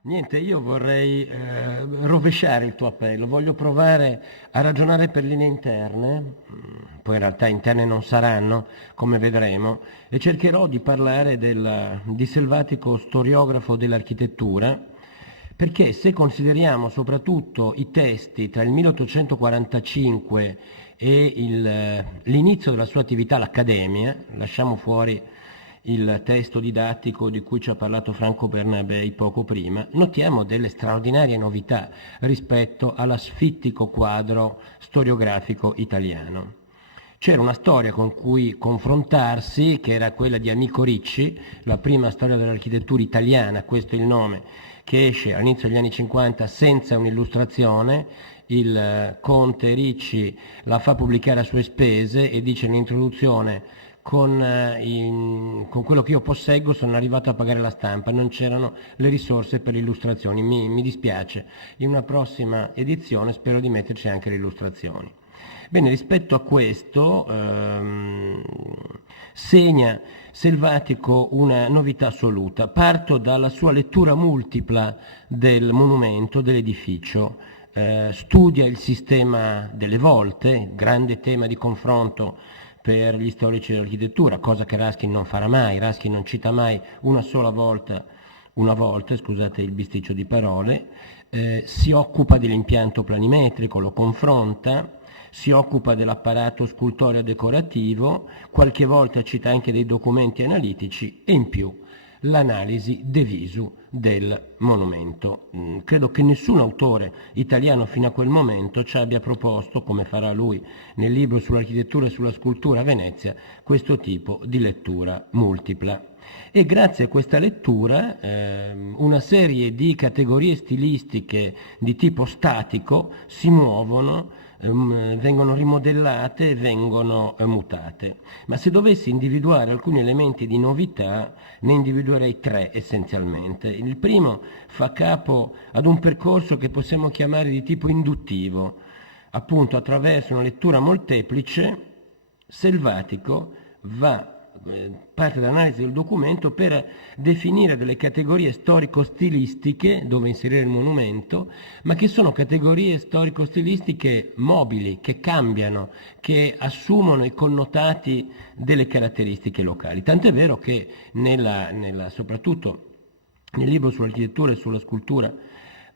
Niente, io vorrei rovesciare il tuo appello, voglio provare a ragionare per linee interne, poi in realtà interne non saranno, come vedremo, e cercherò di parlare di Selvatico storiografo dell'architettura, perché se consideriamo soprattutto i testi tra il 1845 e l'inizio della sua attività all'Accademia, lasciamo fuori il testo didattico di cui ci ha parlato Franco Bernabei poco prima, notiamo delle straordinarie novità rispetto all'asfittico quadro storiografico italiano. C'era una storia con cui confrontarsi, che era quella di Amico Ricci, la prima storia dell'architettura italiana, questo è il nome, che esce all'inizio degli anni 50 senza un'illustrazione. Il conte Ricci la fa pubblicare a sue spese e dice nell'introduzione: con quello che io posseggo sono arrivato a pagare la stampa, non c'erano le risorse per le illustrazioni, mi dispiace, in una prossima edizione spero di metterci anche le illustrazioni. Bene, rispetto a questo segna Selvatico una novità assoluta. Parto dalla sua lettura multipla del monumento, dell'edificio, studia il sistema delle volte, grande tema di confronto per gli storici dell'architettura, cosa che Ruskin non farà mai. Ruskin non cita mai una volta, scusate il bisticcio di parole, si occupa dell'impianto planimetrico, lo confronta, si occupa dell'apparato scultoreo decorativo, qualche volta cita anche dei documenti analitici e in più l'analisi de visu del monumento. Credo che nessun autore italiano fino a quel momento ci abbia proposto, come farà lui nel libro sull'architettura e sulla scultura a Venezia, questo tipo di lettura multipla. E grazie a questa lettura una serie di categorie stilistiche di tipo statico si muovono, vengono rimodellate, vengono mutate. Ma se dovessi individuare alcuni elementi di novità, ne individuerei tre essenzialmente. Il primo fa capo ad un percorso che possiamo chiamare di tipo induttivo, appunto attraverso una lettura molteplice. Selvatico parte dall'analisi del documento per definire delle categorie storico-stilistiche dove inserire il monumento, ma che sono categorie storico-stilistiche mobili, che cambiano, che assumono i connotati delle caratteristiche locali. Tant'è vero che soprattutto nel libro sull'architettura e sulla scultura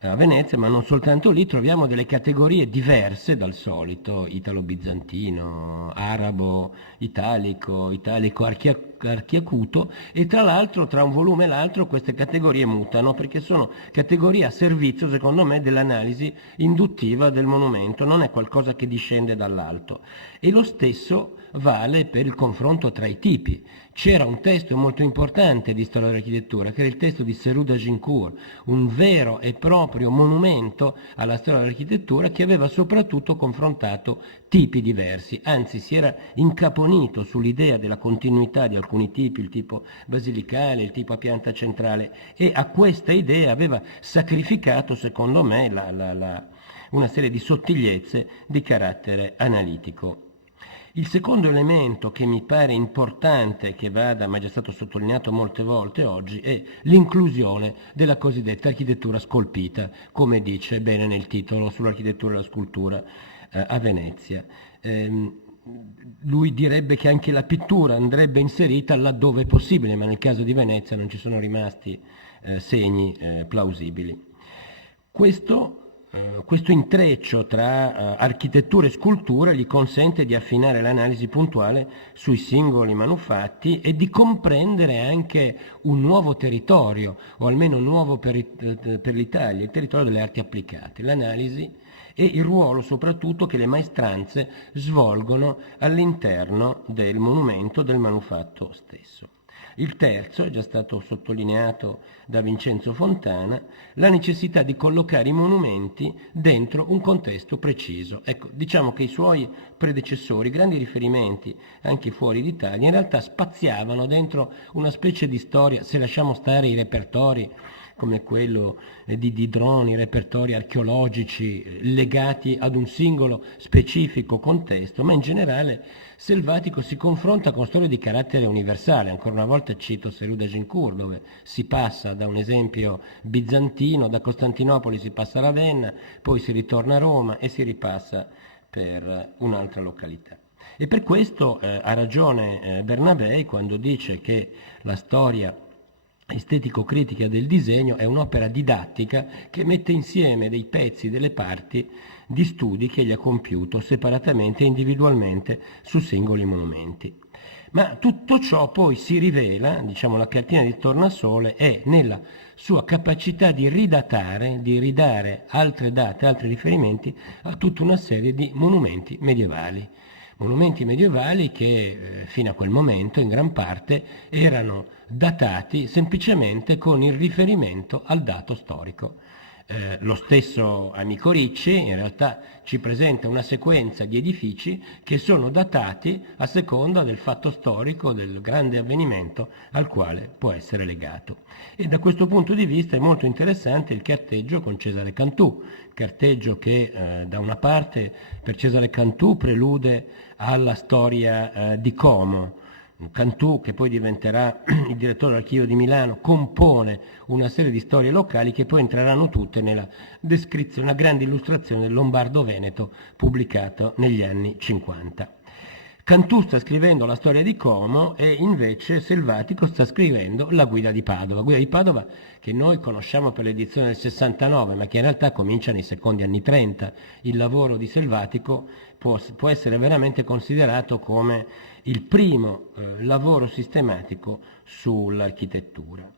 a Venezia, ma non soltanto lì, troviamo delle categorie diverse dal solito: italo-bizantino, arabo, italico, archiacuto, e tra l'altro tra un volume e l'altro queste categorie mutano, perché sono categorie a servizio, secondo me, dell'analisi induttiva del monumento, non è qualcosa che discende dall'alto. E lo stesso vale per il confronto tra i tipi. C'era un testo molto importante di storia dell'architettura, che era il testo di Serrou d'Agincourt, un vero e proprio monumento alla storia dell'architettura, che aveva soprattutto confrontato tipi diversi, anzi si era incaponito sull'idea della continuità di alcuni tipi, il tipo basilicale, il tipo a pianta centrale, e a questa idea aveva sacrificato, secondo me, una serie di sottigliezze di carattere analitico. Il secondo elemento che mi pare importante che vada, ma è già stato sottolineato molte volte oggi, è l'inclusione della cosiddetta architettura scolpita, come dice bene nel titolo sull'architettura e la scultura a Venezia. Lui direbbe che anche la pittura andrebbe inserita laddove è possibile, ma nel caso di Venezia non ci sono rimasti segni plausibili. Questo intreccio tra architettura e scultura gli consente di affinare l'analisi puntuale sui singoli manufatti e di comprendere anche un nuovo territorio, o almeno nuovo per l'Italia, il territorio delle arti applicate, l'analisi e il ruolo soprattutto che le maestranze svolgono all'interno del monumento, del manufatto stesso. Il terzo, è già stato sottolineato da Vincenzo Fontana, la necessità di collocare i monumenti dentro un contesto preciso. Ecco, diciamo che i suoi predecessori, grandi riferimenti anche fuori d'Italia, in realtà spaziavano dentro una specie di storia, se lasciamo stare i repertori come quello di droni, repertori archeologici legati ad un singolo specifico contesto, ma in generale Selvatico si confronta con storie di carattere universale. Ancora una volta cito Serou d'Agincourt, dove si passa da un esempio bizantino, da Costantinopoli si passa a Ravenna, poi si ritorna a Roma e si ripassa per un'altra località. E per questo ha ragione Bernabei quando dice che la storia estetico-critica del disegno è un'opera didattica che mette insieme dei pezzi, delle parti di studi che egli ha compiuto separatamente e individualmente su singoli monumenti. Ma tutto ciò poi si rivela, diciamo la cartina di tornasole, è nella sua capacità di ridatare, di ridare altre date, altri riferimenti a tutta una serie di monumenti medievali. Monumenti medievali che fino a quel momento in gran parte erano datati semplicemente con il riferimento al dato storico. Lo stesso Amico Ricci in realtà ci presenta una sequenza di edifici che sono datati a seconda del fatto storico, del grande avvenimento al quale può essere legato. E da questo punto di vista è molto interessante il carteggio con Cesare Cantù, carteggio che da una parte per Cesare Cantù prelude alla storia di Como. Cantù, che poi diventerà il direttore dell'Archivio di Milano, compone una serie di storie locali che poi entreranno tutte nella descrizione, una grande illustrazione del Lombardo-Veneto pubblicato negli anni 50. Cantù sta scrivendo la storia di Como e invece Selvatico sta scrivendo la Guida di Padova che noi conosciamo per l'edizione del 69, ma che in realtà comincia nei secondi anni 30. Il lavoro di Selvatico può essere veramente considerato come il primo lavoro sistematico sull'architettura.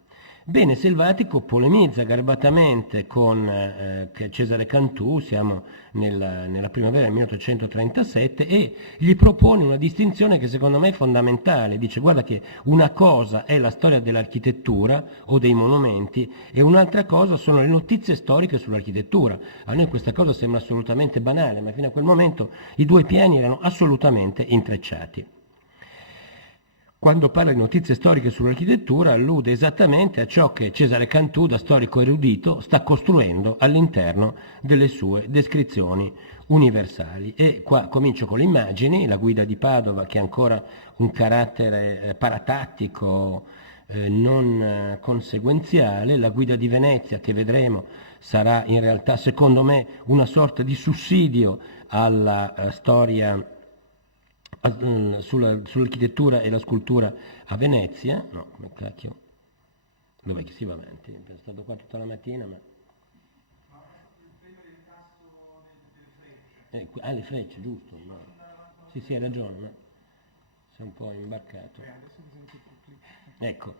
Bene, Selvatico polemizza garbatamente con Cesare Cantù, siamo nella primavera del 1837, e gli propone una distinzione che secondo me è fondamentale. Dice: guarda che una cosa è la storia dell'architettura o dei monumenti e un'altra cosa sono le notizie storiche sull'architettura. A noi questa cosa sembra assolutamente banale, ma fino a quel momento i due piani erano assolutamente intrecciati. Quando parla di notizie storiche sull'architettura allude esattamente a ciò che Cesare Cantù, da storico erudito, sta costruendo all'interno delle sue descrizioni universali. E qua comincio con le immagini, la Guida di Padova che ha ancora un carattere paratattico, non conseguenziale, la Guida di Venezia che vedremo sarà in realtà secondo me una sorta di sussidio alla storia sull'architettura e la scultura a Venezia. No, come cacchio, dov'è che si va avanti? Sono stato qua tutta la mattina, ma... le frecce, giusto, no. Sì, hai ragione, ma sei un po' imbarcato. Ecco,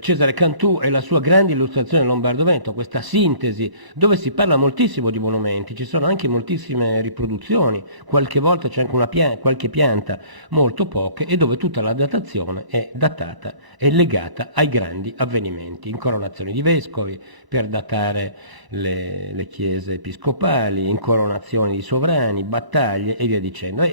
Cesare Cantù e la sua grande illustrazione del Lombardo-Veneto, questa sintesi dove si parla moltissimo di monumenti, ci sono anche moltissime riproduzioni, qualche volta c'è anche qualche pianta, molto poche, e dove tutta la datazione è datata e legata ai grandi avvenimenti, incoronazioni di vescovi per datare le chiese episcopali, incoronazioni di sovrani, battaglie e via dicendo.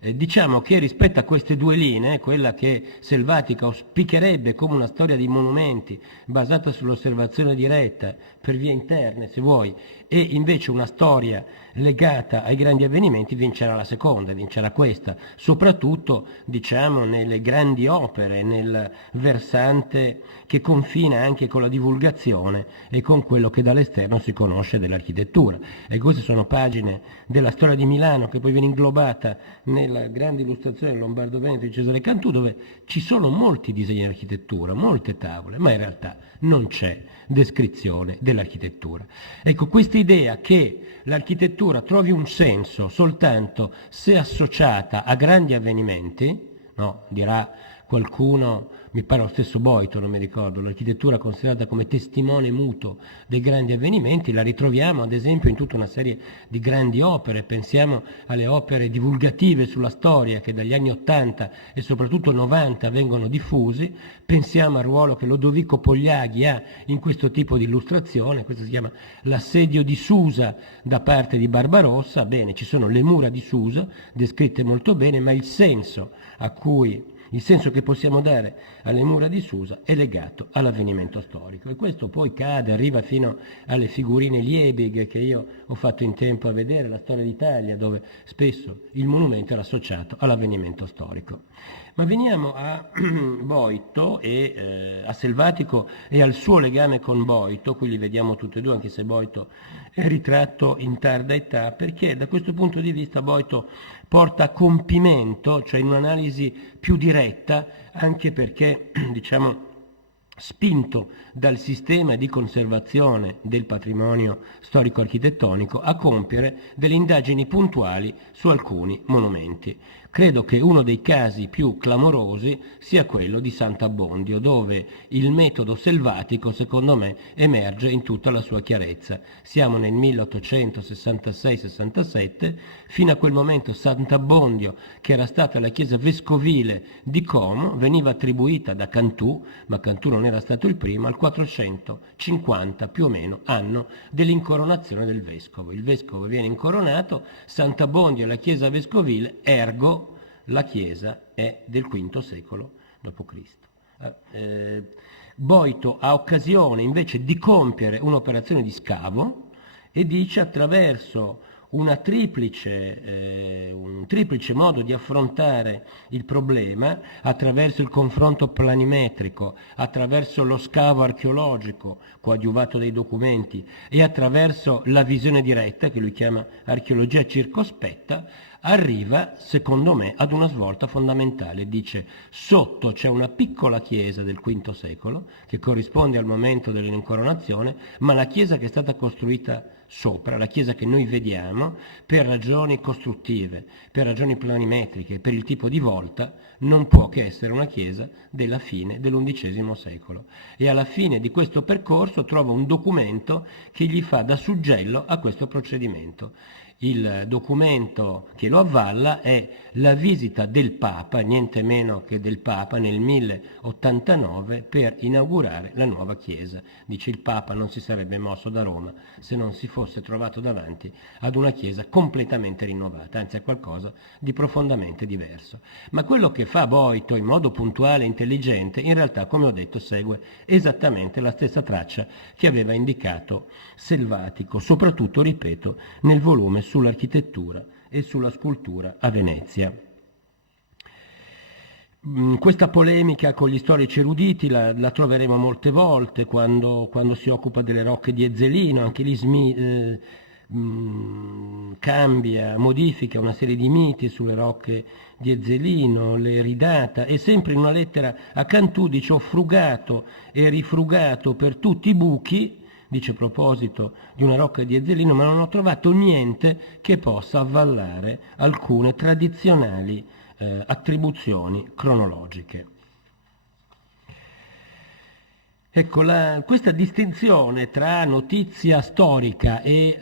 Diciamo che rispetto a queste due linee, quella che Selvatica auspicherebbe come una storia di monumenti basata sull'osservazione diretta per vie interne, se vuoi, e invece una storia legata ai grandi avvenimenti, vincerà la seconda, vincerà questa, soprattutto diciamo nelle grandi opere, nel versante che confina anche con la divulgazione e con quello che dall'esterno si conosce dell'architettura. E queste sono pagine della storia di Milano che poi viene inglobata nella grande illustrazione del Lombardo-Veneto di Cesare Cantù, dove ci sono molti disegni di architettura, molte tavole, ma in realtà non c'è descrizione dell'architettura. Ecco, questa idea che l'architettura trovi un senso soltanto se associata a grandi avvenimenti, no, dirà qualcuno, mi pare lo stesso Boito, non mi ricordo, l'architettura considerata come testimone muto dei grandi avvenimenti, la ritroviamo ad esempio in tutta una serie di grandi opere. Pensiamo alle opere divulgative sulla storia che dagli anni 80 e soprattutto 90 vengono diffusi, pensiamo al ruolo che Lodovico Pogliaghi ha in questo tipo di illustrazione, questo si chiama l'assedio di Susa da parte di Barbarossa. Bene, ci sono le mura di Susa descritte molto bene, ma il senso a cui il senso che possiamo dare alle mura di Susa è legato all'avvenimento storico, e questo poi arriva fino alle figurine Liebig che io ho fatto in tempo a vedere, la storia d'Italia, dove spesso il monumento era associato all'avvenimento storico. Ma veniamo a Boito e a Selvatico e al suo legame con Boito. Qui li vediamo tutti e due, anche se Boito è ritratto in tarda età, perché da questo punto di vista Boito porta a compimento, cioè in un'analisi più diretta, anche perché, diciamo, spinto dal sistema di conservazione del patrimonio storico-architettonico, a compiere delle indagini puntuali su alcuni monumenti. Credo che uno dei casi più clamorosi sia quello di Sant'Abbondio, dove il metodo selvatico, secondo me, emerge in tutta la sua chiarezza. Siamo nel 1866-67, fino a quel momento Sant'Abbondio, che era stata la chiesa vescovile di Como, veniva attribuita da Cantù, ma Cantù non era stato il primo, al 450 più o meno anno dell'incoronazione del vescovo. Il vescovo viene incoronato, Sant'Abbondio è la chiesa vescovile, ergo la chiesa è del V secolo d.C. Boito ha occasione invece di compiere un'operazione di scavo e dice, attraverso un triplice modo di affrontare il problema, attraverso il confronto planimetrico, attraverso lo scavo archeologico coadiuvato dai documenti e attraverso la visione diretta, che lui chiama archeologia circospetta, arriva, secondo me, ad una svolta fondamentale. Dice: sotto c'è una piccola chiesa del V secolo, che corrisponde al momento dell'incoronazione, ma la chiesa che è stata costruita sopra, la chiesa che noi vediamo, per ragioni costruttive, per ragioni planimetriche, per il tipo di volta, non può che essere una chiesa della fine dell'XI secolo. E alla fine di questo percorso trova un documento che gli fa da suggello a questo procedimento. Il documento che lo avvalla è la visita del Papa, niente meno che del Papa, nel 1089 per inaugurare la nuova chiesa. Dice: il Papa non si sarebbe mosso da Roma se non si fosse trovato davanti ad una chiesa completamente rinnovata, anzi a qualcosa di profondamente diverso. Ma quello che fa Boito in modo puntuale e intelligente, in realtà, come ho detto, segue esattamente la stessa traccia che aveva indicato Selvatico, soprattutto, ripeto, nel volume sull'architettura e sulla scultura a Venezia. Questa polemica con gli storici eruditi la troveremo molte volte quando si occupa delle rocche di Ezzelino. Anche lì cambia, modifica una serie di miti sulle rocche di Ezzelino, le ridata, e sempre in una lettera a Cantù dice: ho frugato e rifrugato per tutti i buchi, dice a proposito di una rocca di Ezzelino, ma non ho trovato niente che possa avvallare alcune tradizionali attribuzioni cronologiche. Ecco, questa distinzione tra notizia storica e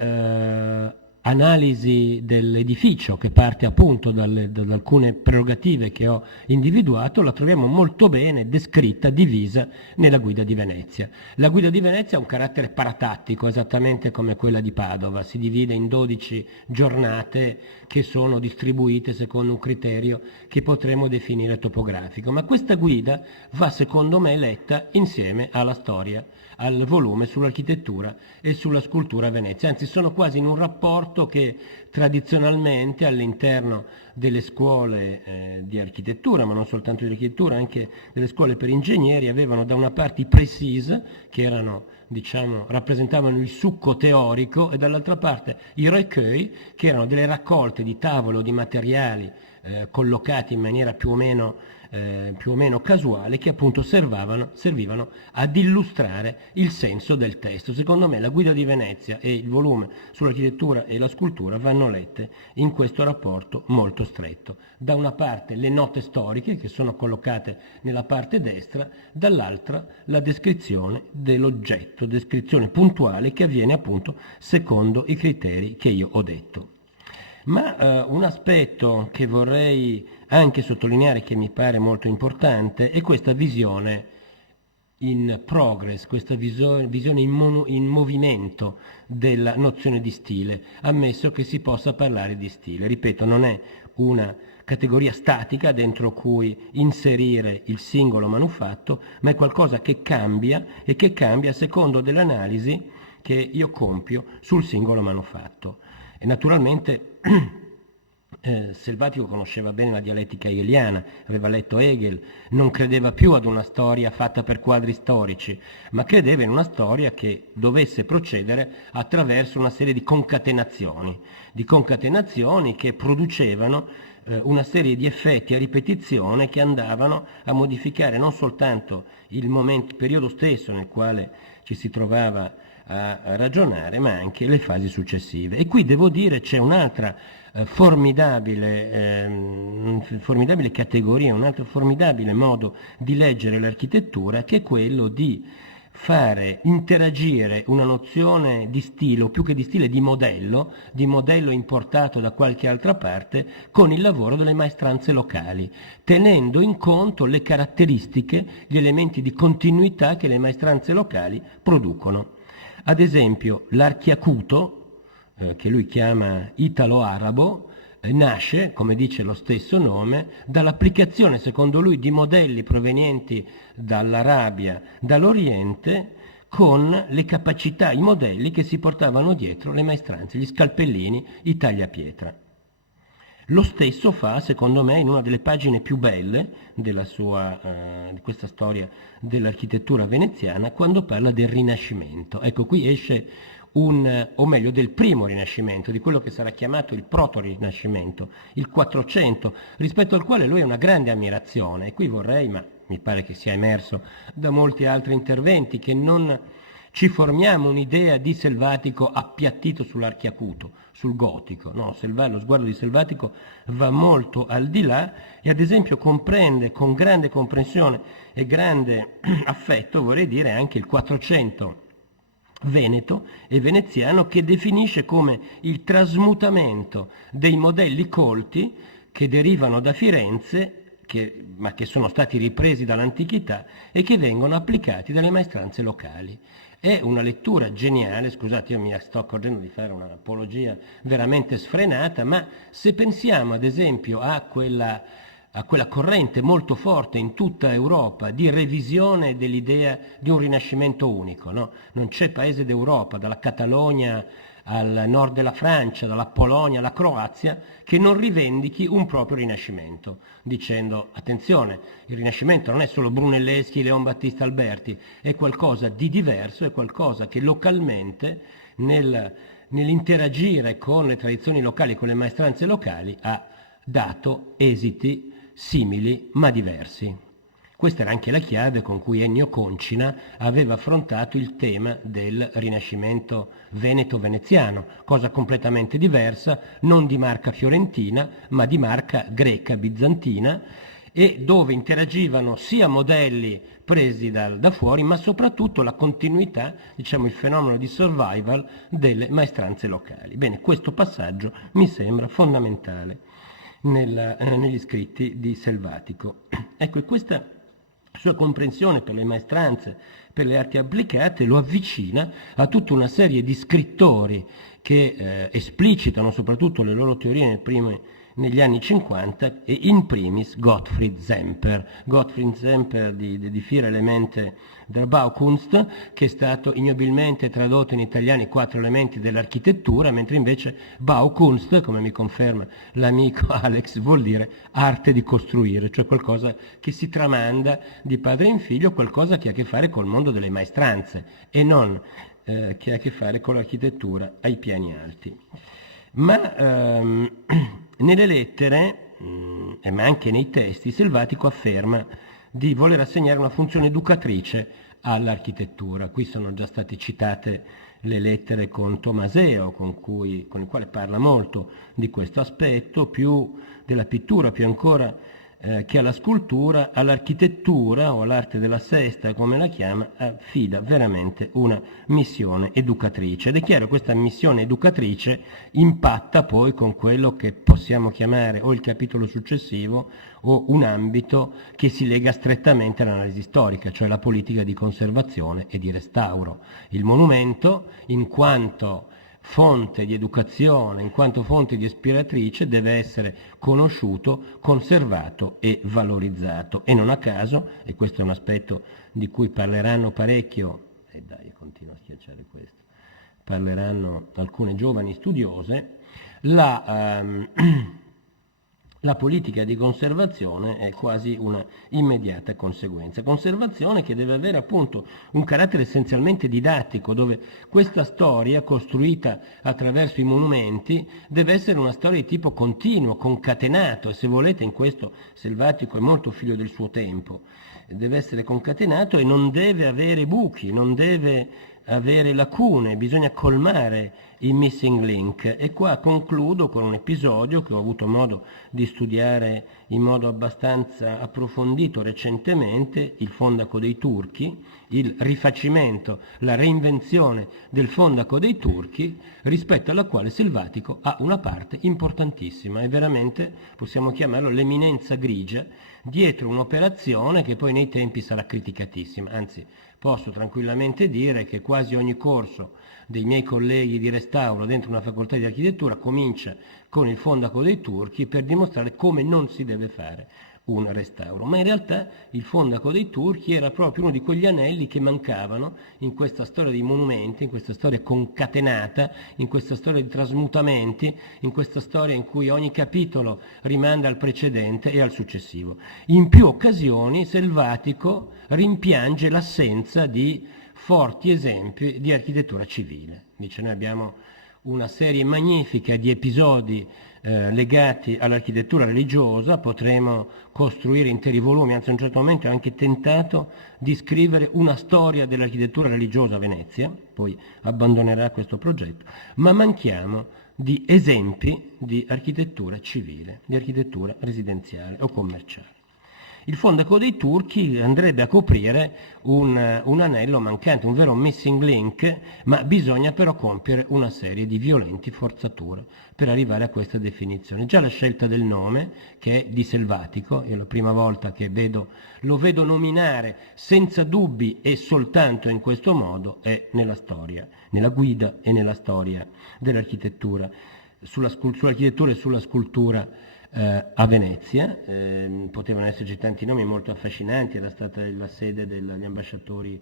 analisi dell'edificio, che parte appunto da alcune prerogative che ho individuato, la troviamo molto bene descritta, divisa nella Guida di Venezia. La Guida di Venezia ha un carattere paratattico, esattamente come quella di Padova, si divide in 12 giornate che sono distribuite secondo un criterio che potremmo definire topografico, ma questa guida va, secondo me, letta insieme alla storia, al volume sull'architettura e sulla scultura a Venezia, anzi sono quasi in un rapporto che tradizionalmente all'interno delle scuole di architettura, ma non soltanto di architettura, anche delle scuole per ingegneri, avevano da una parte i précise, che erano, rappresentavano il succo teorico, e dall'altra parte i recueil, che erano delle raccolte di tavolo di materiali collocati in maniera più o meno casuale, che appunto servivano ad illustrare il senso del testo. Secondo me la Guida di Venezia e il volume sull'architettura e la scultura vanno lette in questo rapporto molto stretto. Da una parte le note storiche, che sono collocate nella parte destra, dall'altra la descrizione dell'oggetto, descrizione puntuale che avviene appunto secondo i criteri che io ho detto. Ma un aspetto che vorrei anche sottolineare, che mi pare molto importante, è questa visione in progress, questa visione in movimento della nozione di stile, ammesso che si possa parlare di stile. Ripeto, non è una categoria statica dentro cui inserire il singolo manufatto, ma è qualcosa che cambia e che cambia a secondo dell'analisi che io compio sul singolo manufatto. E naturalmente Selvatico conosceva bene la dialettica hegeliana, aveva letto Hegel, non credeva più ad una storia fatta per quadri storici, ma credeva in una storia che dovesse procedere attraverso una serie di concatenazioni che producevano una serie di effetti a ripetizione che andavano a modificare non soltanto il periodo stesso nel quale ci si trovava a ragionare, ma anche le fasi successive. E qui devo dire c'è un'altra formidabile categoria, un altro formidabile modo di leggere l'architettura, che è quello di fare interagire una nozione di stile, o più che di stile di modello importato da qualche altra parte, con il lavoro delle maestranze locali, tenendo in conto le caratteristiche, gli elementi di continuità che le maestranze locali producono. Ad esempio, l'archiacuto, che lui chiama italo-arabo, nasce, come dice lo stesso nome, dall'applicazione, secondo lui, di modelli provenienti dall'Arabia, dall'Oriente, con le capacità, i modelli che si portavano dietro le maestranze, gli scalpellini, i tagliapietra. Lo stesso fa, secondo me, in una delle pagine più belle di questa storia dell'architettura veneziana, quando parla del Rinascimento. Ecco, qui esce o meglio del primo Rinascimento, di quello che sarà chiamato il proto-Rinascimento, il 400, rispetto al quale lui ha una grande ammirazione. E qui vorrei, ma mi pare che sia emerso da molti altri interventi, che non ci formiamo un'idea di Selvatico appiattito sull'archiacuto, sul gotico. No, lo sguardo di Selvatico va molto al di là e ad esempio comprende con grande comprensione e grande affetto, vorrei dire, anche il 400 veneto e veneziano, che definisce come il trasmutamento dei modelli colti che derivano da Firenze, ma che sono stati ripresi dall'antichità e che vengono applicati dalle maestranze locali. È una lettura geniale, scusate, io mi sto accorgendo di fare un'apologia veramente sfrenata, ma se pensiamo ad esempio a quella corrente molto forte in tutta Europa di revisione dell'idea di un rinascimento unico, no? Non c'è paese d'Europa, dalla Catalogna al nord della Francia, dalla Polonia alla Croazia, che non rivendichi un proprio rinascimento, dicendo attenzione, il rinascimento non è solo Brunelleschi, Leon Battista Alberti, è qualcosa di diverso, è qualcosa che localmente, nell'interagire con le tradizioni locali, con le maestranze locali, ha dato esiti simili ma diversi. Questa era anche la chiave con cui Ennio Concina aveva affrontato il tema del Rinascimento veneto-veneziano, cosa completamente diversa, non di marca fiorentina, ma di marca greca, bizantina, e dove interagivano sia modelli presi da fuori, ma soprattutto la continuità, diciamo il fenomeno di survival delle maestranze locali. Bene, questo passaggio mi sembra fondamentale negli scritti di Selvatico. Ecco, e questa sua comprensione per le maestranze, per le arti applicate, lo avvicina a tutta una serie di scrittori che esplicitano soprattutto le loro teorie negli anni 50, e in primis Gottfried Semper di Vier Elemente der Baukunst, che è stato ignobilmente tradotto in italiano i 4 elementi dell'architettura, mentre invece Baukunst, come mi conferma l'amico Alex, vuol dire arte di costruire, cioè qualcosa che si tramanda di padre in figlio, qualcosa che ha a che fare col mondo delle maestranze e non che ha a che fare con l'architettura ai piani alti. Ma nelle lettere, ma anche nei testi, Selvatico afferma di voler assegnare una funzione educatrice all'architettura. Qui sono già state citate le lettere con Tomaseo, con il quale parla molto di questo aspetto, più della pittura, più ancora che alla scultura, all'architettura o all'arte della sesta, come la chiama, affida veramente una missione educatrice. Ed è chiaro, questa missione educatrice impatta poi con quello che possiamo chiamare o il capitolo successivo o un ambito che si lega strettamente all'analisi storica, cioè la politica di conservazione e di restauro. Il monumento, in quanto fonte di educazione, in quanto fonte di ispiratrice, deve essere conosciuto, conservato e valorizzato. E non a caso, e questo è un aspetto di cui parleranno parecchio, e dai, continuo a schiacciare questo, parleranno alcune giovani studiose, la politica di conservazione è quasi una immediata conseguenza. Conservazione che deve avere appunto un carattere essenzialmente didattico, dove questa storia costruita attraverso i monumenti deve essere una storia di tipo continuo, concatenato, e se volete in questo Selvatico è molto figlio del suo tempo. Deve essere concatenato e non deve avere buchi, non deve avere lacune, bisogna colmare i missing link. E qua concludo con un episodio che ho avuto modo di studiare in modo abbastanza approfondito recentemente, il Fondaco dei Turchi, il rifacimento, la reinvenzione del Fondaco dei Turchi, rispetto alla quale Selvatico ha una parte importantissima e veramente possiamo chiamarlo l'eminenza grigia dietro un'operazione che poi nei tempi sarà criticatissima, anzi posso tranquillamente dire che quasi ogni corso dei miei colleghi di restauro dentro una facoltà di architettura comincia con il Fondaco dei Turchi per dimostrare come non si deve fare un restauro. Ma in realtà il Fondaco dei Turchi era proprio uno di quegli anelli che mancavano in questa storia dei monumenti, in questa storia concatenata, in questa storia di trasmutamenti, in questa storia in cui ogni capitolo rimanda al precedente e al successivo. In più occasioni Selvatico rimpiange l'assenza di forti esempi di architettura civile. Dice, noi abbiamo una serie magnifica di episodi legati all'architettura religiosa, potremo costruire interi volumi, anzi a un certo momento ho anche tentato di scrivere una storia dell'architettura religiosa a Venezia, poi abbandonerà questo progetto, ma manchiamo di esempi di architettura civile, di architettura residenziale o commerciale. Il Fondaco dei Turchi andrebbe a coprire un anello mancante, un vero missing link, ma bisogna però compiere una serie di violenti forzature per arrivare a questa definizione. Già la scelta del nome, che è di Selvatico, io la prima volta che lo vedo nominare senza dubbi e soltanto in questo modo, è nella storia, nella guida e nella storia dell'architettura, sull'architettura e sulla scultura a Venezia. Potevano esserci tanti nomi molto affascinanti, era stata la sede degli ambasciatori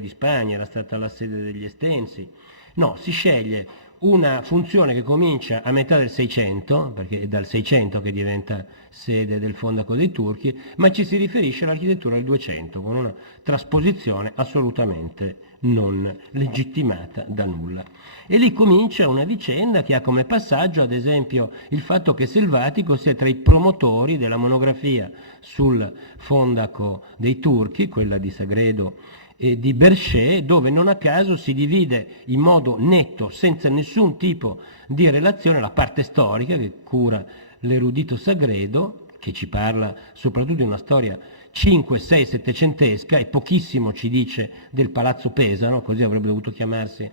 di Spagna, era stata la sede degli Estensi. No, si sceglie una funzione che comincia a metà del 600, perché è dal 600 che diventa sede del Fondaco dei Turchi, ma ci si riferisce all'architettura del 200, con una trasposizione assolutamente non legittimata da nulla. E lì comincia una vicenda che ha come passaggio, ad esempio, il fatto che Selvatico sia tra i promotori della monografia sul Fondaco dei Turchi, quella di Sagredo e di Berchet, dove non a caso si divide in modo netto, senza nessun tipo di relazione, la parte storica che cura l'erudito Sagredo, che ci parla soprattutto di una storia 5, 6, settecentesca, e pochissimo ci dice del Palazzo Pesano, così avrebbe dovuto chiamarsi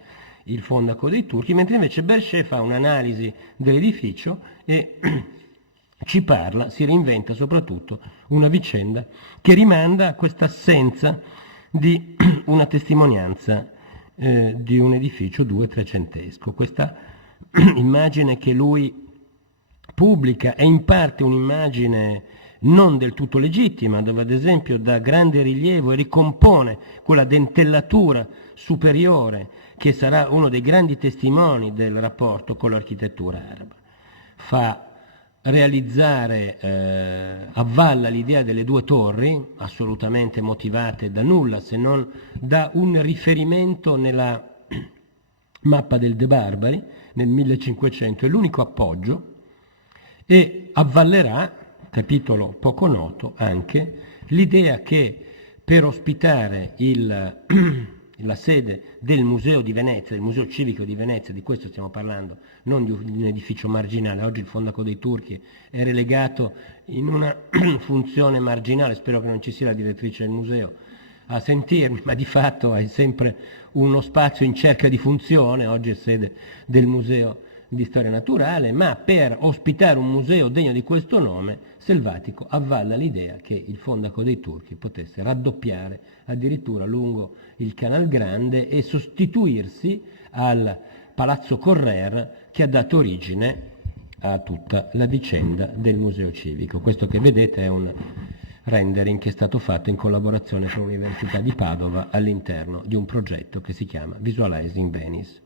il Fondaco dei Turchi, mentre invece Berchet fa un'analisi dell'edificio e ci parla, si reinventa soprattutto una vicenda che rimanda a questa assenza di una testimonianza di un edificio 200-300esco. Questa immagine che lui pubblica è in parte un'immagine non del tutto legittima, dove ad esempio dà grande rilievo e ricompone quella dentellatura superiore che sarà uno dei grandi testimoni del rapporto con l'architettura araba. Fa realizzare, avvalla l'idea delle due torri, assolutamente motivate da nulla, se non da un riferimento nella mappa del De Barbari nel 1500, è l'unico appoggio, e avvallerà, capitolo poco noto, anche l'idea che per ospitare la sede del Museo di Venezia, del Museo Civico di Venezia, di questo stiamo parlando, non di un edificio marginale, oggi il Fondaco dei Turchi è relegato in una funzione marginale, spero che non ci sia la direttrice del museo a sentirmi, ma di fatto è sempre uno spazio in cerca di funzione, oggi è sede del Museo di storia naturale, ma per ospitare un museo degno di questo nome, Selvatico avvalla l'idea che il Fondaco dei Turchi potesse raddoppiare addirittura lungo il Canal Grande e sostituirsi al Palazzo Correr che ha dato origine a tutta la vicenda del museo civico. Questo che vedete è un rendering che è stato fatto in collaborazione con l'Università di Padova all'interno di un progetto che si chiama Visualizing Venice.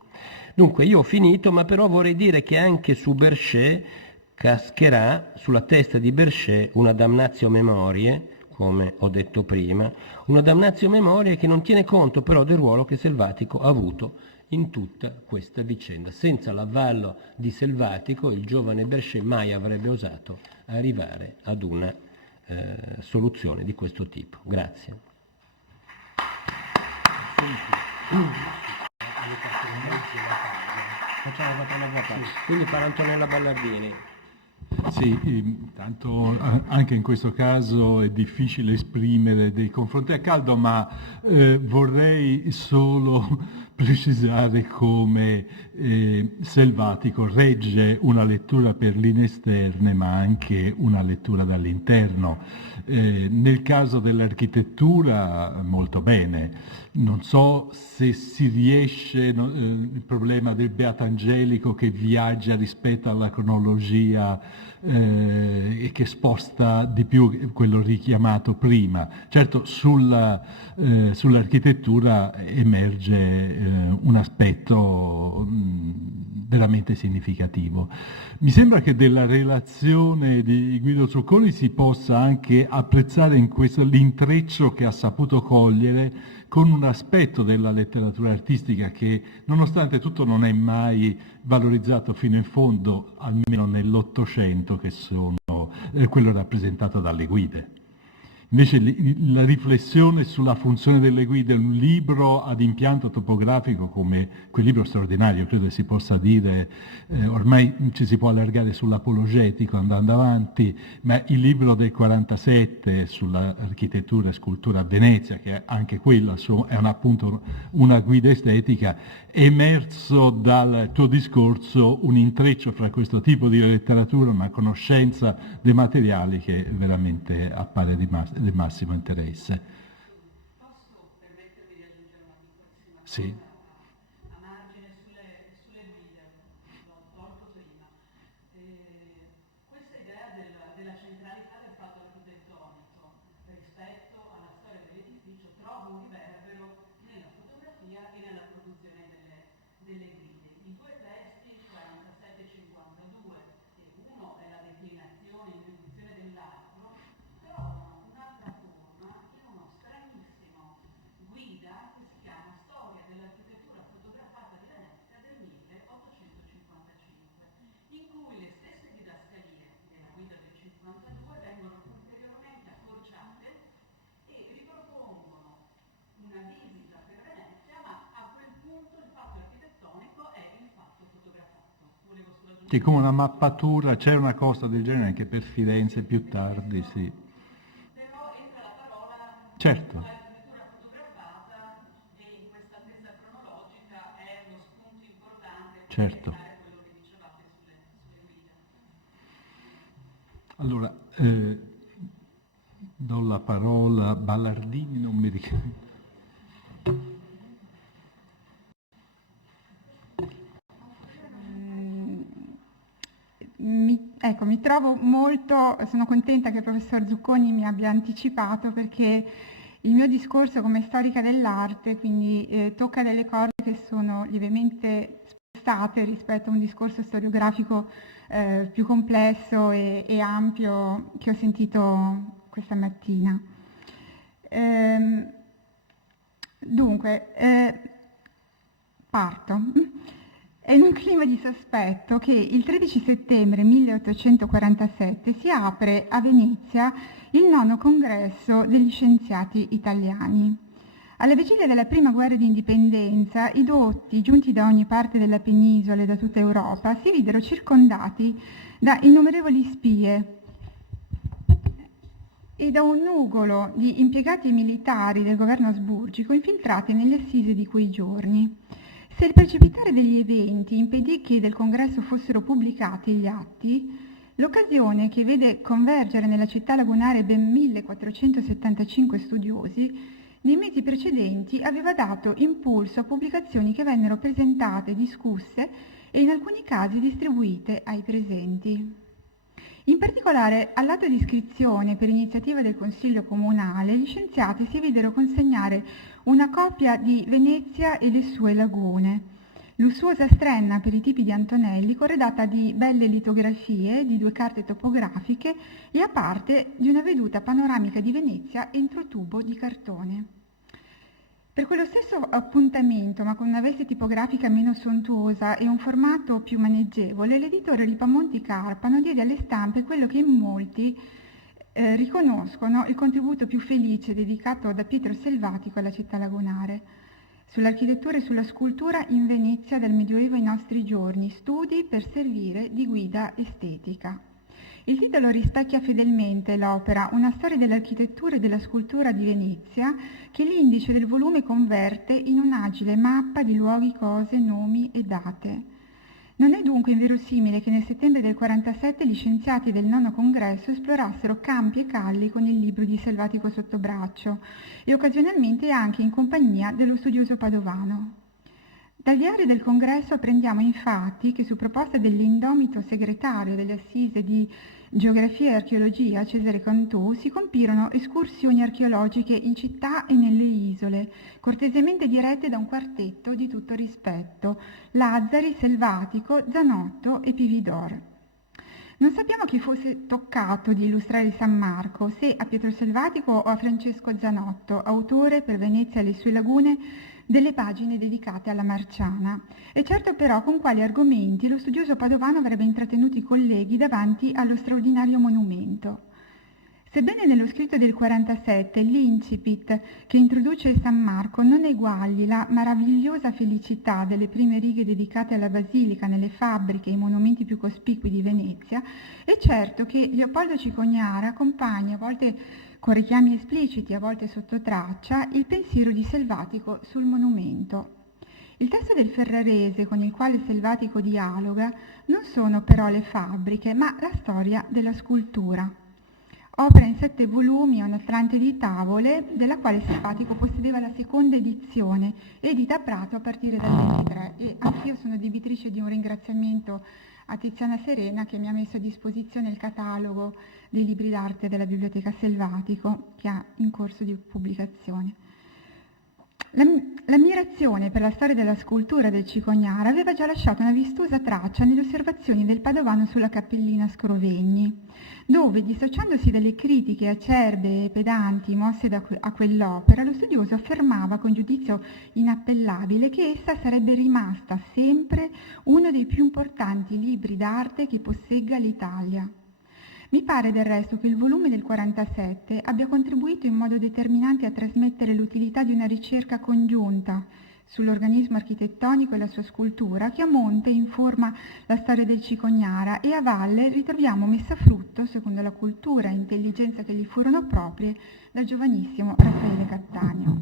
Dunque io ho finito, ma però vorrei dire che anche su Berchet cascherà sulla testa di Berchet una damnatio memoriae, come ho detto prima, una damnatio memoriae che non tiene conto però del ruolo che Selvatico ha avuto in tutta questa vicenda. Senza l'avallo di Selvatico il giovane Berchet mai avrebbe osato arrivare ad una soluzione di questo tipo. Grazie. Quindi parla Antonella Ballardini. Sì, tanto anche in questo caso è difficile esprimere dei confronti a caldo, ma vorrei solo precisare come Selvatico regge una lettura per linee esterne, ma anche una lettura dall'interno. Nel caso dell'architettura molto bene. Non so se si riesce, il problema del Beatangelico che viaggia rispetto alla cronologia e che sposta di più quello richiamato prima. Certo, sull'architettura emerge un aspetto veramente significativo. Mi sembra che della relazione di Guido Zucconi si possa anche apprezzare in questo l'intreccio che ha saputo cogliere con un aspetto della letteratura artistica che, nonostante tutto, non è mai valorizzato fino in fondo, almeno nell'Ottocento, che sono quello rappresentato dalle guide. Invece la riflessione sulla funzione delle guide, un libro ad impianto topografico come quel libro straordinario, credo si possa dire, ormai ci si può allargare sull'apologetico andando avanti, ma il libro del 47 sull'architettura e scultura a Venezia, che anche quello è appunto una guida estetica, è emerso dal tuo discorso un intreccio fra questo tipo di letteratura, una conoscenza dei materiali che veramente appare del massimo interesse. Posso permettermi di aggiungere una piccolissima cosa? Sì. A margine sulle guide, l'ho tolto prima. Questa idea della centralità del fatto architettonico rispetto alla storia dell'edificio trova un riverbero nella fotografia e nella produzione delle guide. I due testi, 47 e 52, e uno è la declinazione in esecuzione dell'altro, trovano un'altra forma in uno stranissimo guida che si chiama Storia dell'architettura fotografata di Venezia del 1855, in cui le stesse didascalie nella guida del 52 vengono ulteriormente accorciate e ripropongono una visita per Venezia, ma a quel punto il fatto architettonico è il fatto fotografato. Volevo solo aggiungere. Che come una mappatura, c'è una cosa del genere anche per Firenze più tardi, sì. Però entra la parola Certo. l'architettura fotografata e in questa tesa cronologica è uno spunto importante per Certo. evitare quello che dicevate sulle guide. Allora, do la parola a Ballardini, non mi ricordo. Mi trovo molto, sono contenta che il professor Zucconi mi abbia anticipato, perché il mio discorso come storica dell'arte quindi tocca delle corde che sono lievemente spostate rispetto a un discorso storiografico più complesso e ampio che ho sentito questa mattina. Dunque, parto. È in un clima di sospetto che il 13 settembre 1847 si apre a Venezia il 9° congresso degli scienziati italiani. Alla vigilia della prima guerra di indipendenza, i dotti, giunti da ogni parte della penisola e da tutta Europa, si videro circondati da innumerevoli spie e da un nugolo di impiegati militari del governo asburgico infiltrati negli assise di quei giorni. Se il precipitare degli eventi impedì che del congresso fossero pubblicati gli atti, l'occasione che vede convergere nella città lagunare ben 1475 studiosi, nei mesi precedenti aveva dato impulso a pubblicazioni che vennero presentate, discusse e in alcuni casi distribuite ai presenti. In particolare, all'atto di iscrizione per iniziativa del Consiglio Comunale, gli scienziati si videro consegnare una copia di Venezia e le sue lagune, lussuosa strenna per i tipi di Antonelli, corredata di belle litografie, di 2 carte topografiche e a parte di una veduta panoramica di Venezia entro tubo di cartone. Per quello stesso appuntamento, ma con una veste tipografica meno sontuosa e un formato più maneggevole, l'editore Ripamonti Carpano diede alle stampe quello che in molti riconoscono il contributo più felice dedicato da Pietro Selvatico alla città lagunare. Sull'architettura e sulla scultura in Venezia dal Medioevo ai nostri giorni, studi per servire di guida estetica. Il titolo rispecchia fedelmente l'opera Una storia dell'architettura e della scultura di Venezia, che l'indice del volume converte in un'agile mappa di luoghi, cose, nomi e date. Non è dunque inverosimile che nel settembre del 47 gli scienziati del nono congresso esplorassero campi e calli con il libro di Selvatico sotto braccio e occasionalmente anche in compagnia dello studioso padovano. Dal diario del congresso apprendiamo infatti che su proposta dell'indomito segretario delle assise di Geografia e Archeologia, Cesare Cantù, si compirono escursioni archeologiche in città e nelle isole, cortesemente dirette da un quartetto di tutto rispetto, Lazzari, Selvatico, Zanotto e Pividor. Non sappiamo chi fosse toccato di illustrare San Marco, se a Pietro Selvatico o a Francesco Zanotto, autore per Venezia e le sue lagune delle pagine dedicate alla Marciana. È certo però con quali argomenti lo studioso padovano avrebbe intrattenuto i colleghi davanti allo straordinario monumento. Sebbene nello scritto del 47 l'incipit che introduce San Marco non eguagli la meravigliosa felicità delle prime righe dedicate alla basilica nelle fabbriche e i monumenti più cospicui di Venezia, è certo che Leopoldo Cicognara accompagna, a volte con richiami espliciti, a volte sotto traccia, il pensiero di Selvatico sul monumento. Il testo del Ferrarese con il quale Selvatico dialoga non sono però le fabbriche, ma la storia della scultura. Opera in 7 volumi, un Atlante di tavole, della quale Selvatico possedeva la seconda edizione, edita a Prato a partire dal 23, e anch'io sono debitrice di un ringraziamento a Tiziana Serena che mi ha messo a disposizione il catalogo dei libri d'arte della Biblioteca Selvatico, che ha in corso di pubblicazione. L'ammirazione per la storia della scultura del Cicognara aveva già lasciato una vistosa traccia nelle osservazioni del padovano sulla cappellina Scrovegni, dove, dissociandosi dalle critiche acerbe e pedanti mosse a quell'opera, lo studioso affermava con giudizio inappellabile che essa sarebbe rimasta sempre uno dei più importanti libri d'arte che possegga l'Italia. Mi pare del resto che il volume del 47 abbia contribuito in modo determinante a trasmettere l'utilità di una ricerca congiunta sull'organismo architettonico e la sua scultura, che a monte informa la storia del Cicognara e a valle ritroviamo messa a frutto, secondo la cultura e intelligenza che gli furono proprie, dal giovanissimo Raffaele Cattaneo.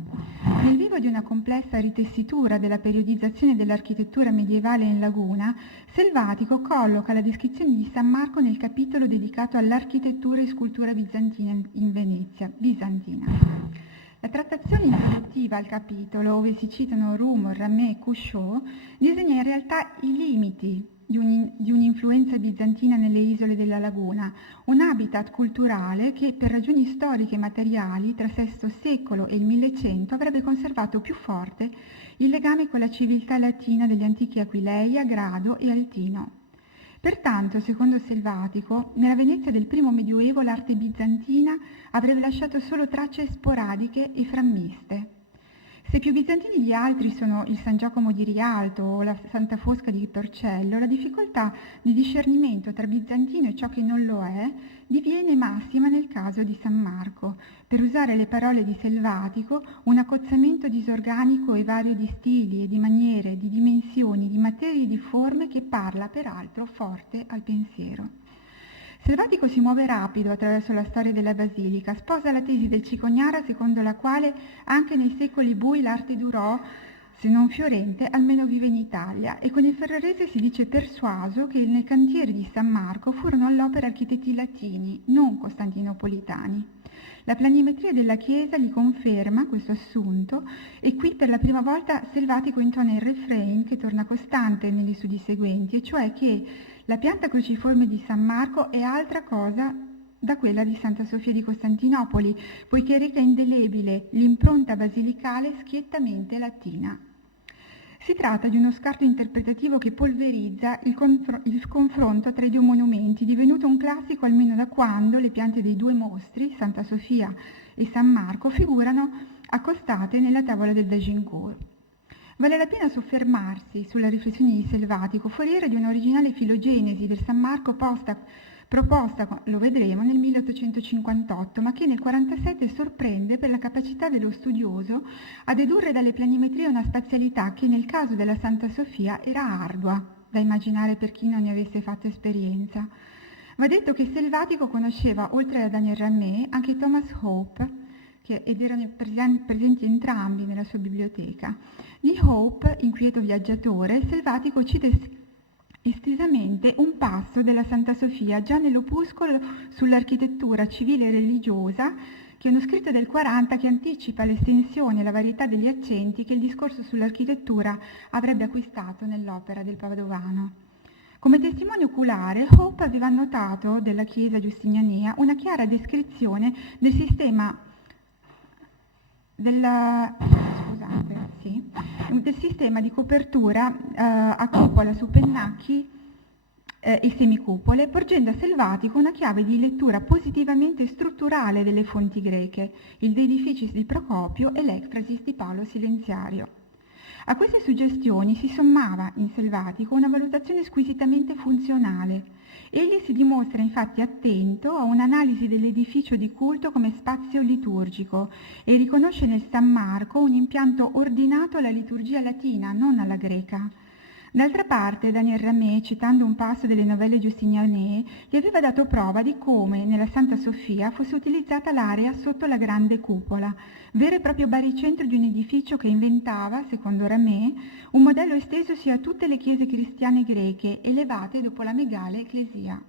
Nel vivo di una complessa ritessitura della periodizzazione dell'architettura medievale in laguna, Selvatico colloca la descrizione di San Marco nel capitolo dedicato all'architettura e scultura bizantina in Venezia, bizantina. La trattazione introduttiva al capitolo, ove si citano Rumor, Ramée e Couchot, disegna in realtà i limiti di un'influenza bizantina nelle isole della laguna, un habitat culturale che per ragioni storiche e materiali tra VI secolo e il 1100 avrebbe conservato più forte il legame con la civiltà latina degli antichi Aquileia, Grado e Altino. Pertanto, secondo Selvatico, nella Venezia del primo Medioevo l'arte bizantina avrebbe lasciato solo tracce sporadiche e frammiste. Se più bizantini gli altri sono il San Giacomo di Rialto o la Santa Fosca di Torcello, la difficoltà di discernimento tra bizantino e ciò che non lo è diviene massima nel caso di San Marco. Per usare le parole di Selvatico, un accozzamento disorganico e vario di stili e di maniere, di dimensioni, di materie e di forme che parla peraltro forte al pensiero. Selvatico si muove rapido attraverso la storia della basilica, sposa la tesi del Cicognara secondo la quale anche nei secoli bui l'arte durò se non fiorente, almeno vive in Italia, e con il ferrarese si dice persuaso che nel cantiere di San Marco furono all'opera architetti latini, non costantinopolitani. La planimetria della chiesa gli conferma questo assunto e qui per la prima volta Selvatico intona il refrain che torna costante negli studi seguenti, e cioè che la pianta cruciforme di San Marco è altra cosa da quella di Santa Sofia di Costantinopoli, poiché reca indelebile l'impronta basilicale schiettamente latina. Si tratta di uno scarto interpretativo che polverizza il confronto tra i due monumenti, divenuto un classico almeno da quando le piante dei due mostri, Santa Sofia e San Marco, figurano accostate nella tavola del Dagincourt. Vale la pena soffermarsi sulla riflessione di Selvatico, foriera di un'originale filogenesi del San Marco proposta, lo vedremo, nel 1858, ma che nel 1947 sorprende per la capacità dello studioso a dedurre dalle planimetrie una spazialità che nel caso della Santa Sofia era ardua da immaginare per chi non ne avesse fatto esperienza. Va detto che Selvatico conosceva, oltre a Daniel Ramé, anche Thomas Hope, ed erano presenti entrambi nella sua biblioteca. Di Hope, inquieto viaggiatore, Selvatico cita estesamente un passo della Santa Sofia già nell'opuscolo sull'architettura civile e religiosa, che è uno scritto del 40 che anticipa l'estensione e la varietà degli accenti che il discorso sull'architettura avrebbe acquistato nell'opera del Padovano. Come testimone oculare, Hope aveva notato della chiesa giustinianea una chiara descrizione del sistema del sistema di copertura a cupola su pennacchi e semicupole, porgendo a Selvatico una chiave di lettura positivamente strutturale delle fonti greche, il De Edificis di Procopio e l'Ecfrasis di Paolo Silenziario. A queste suggestioni si sommava in Selvatico una valutazione squisitamente funzionale. Egli si dimostra infatti attento a un'analisi dell'edificio di culto come spazio liturgico e riconosce nel San Marco un impianto ordinato alla liturgia latina, non alla greca. D'altra parte, Daniel Ramé, citando un passo delle novelle giustinianee, gli aveva dato prova di come nella Santa Sofia fosse utilizzata l'area sotto la grande cupola, vero e proprio baricentro di un edificio che inventava, secondo Ramé, un modello estesosi a tutte le chiese cristiane greche, elevate dopo la megale ecclesia.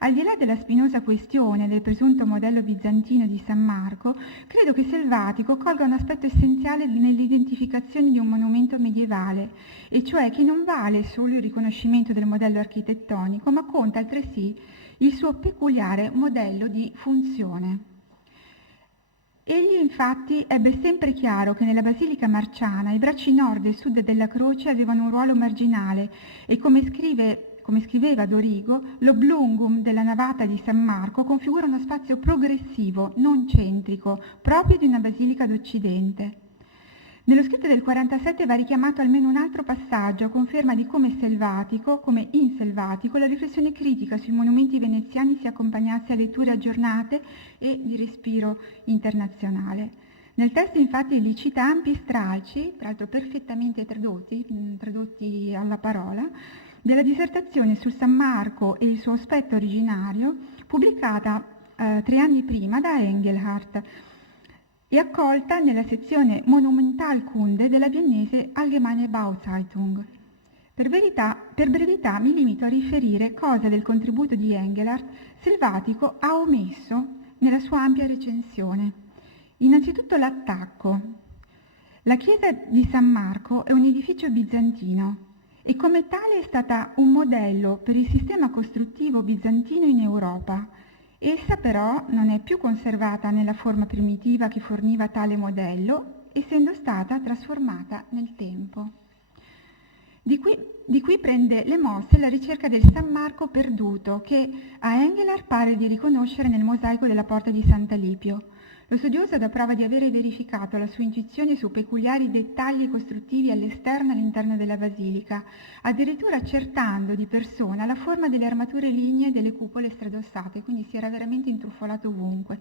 Al di là della spinosa questione del presunto modello bizantino di San Marco, credo che Selvatico colga un aspetto essenziale nell'identificazione di un monumento medievale, e cioè che non vale solo il riconoscimento del modello architettonico, ma conta altresì il suo peculiare modello di funzione. Egli infatti ebbe sempre chiaro che nella Basilica Marciana i bracci nord e sud della croce avevano un ruolo marginale e come scriveva Dorigo, l'oblungum della navata di San Marco configura uno spazio progressivo, non centrico, proprio di una basilica d'Occidente. Nello scritto del 47 va richiamato almeno un altro passaggio a conferma di come in Selvatico, la riflessione critica sui monumenti veneziani si accompagnasse a letture aggiornate e di respiro internazionale. Nel testo infatti egli cita ampi stralci, tra l'altro perfettamente tradotti alla parola, della dissertazione sul San Marco e il suo aspetto originario, pubblicata 3 anni prima da Engelhardt e accolta nella sezione Monumentalkunde della viennese Allgemeine Bauzeitung. Per brevità mi limito a riferire cosa del contributo di Engelhardt Selvatico ha omesso nella sua ampia recensione. Innanzitutto l'attacco. La chiesa di San Marco è un edificio bizantino e come tale è stata un modello per il sistema costruttivo bizantino in Europa. Essa però non è più conservata nella forma primitiva che forniva tale modello, essendo stata trasformata nel tempo. Di qui prende le mosse la ricerca del San Marco perduto, che a Engelhardt pare di riconoscere nel mosaico della porta di Sant'Alipio. Lo studioso dà prova di avere verificato la sua intuizione su peculiari dettagli costruttivi all'esterno e all'interno della basilica, addirittura accertando di persona la forma delle armature lignee delle cupole stradossate, quindi si era veramente intrufolato ovunque.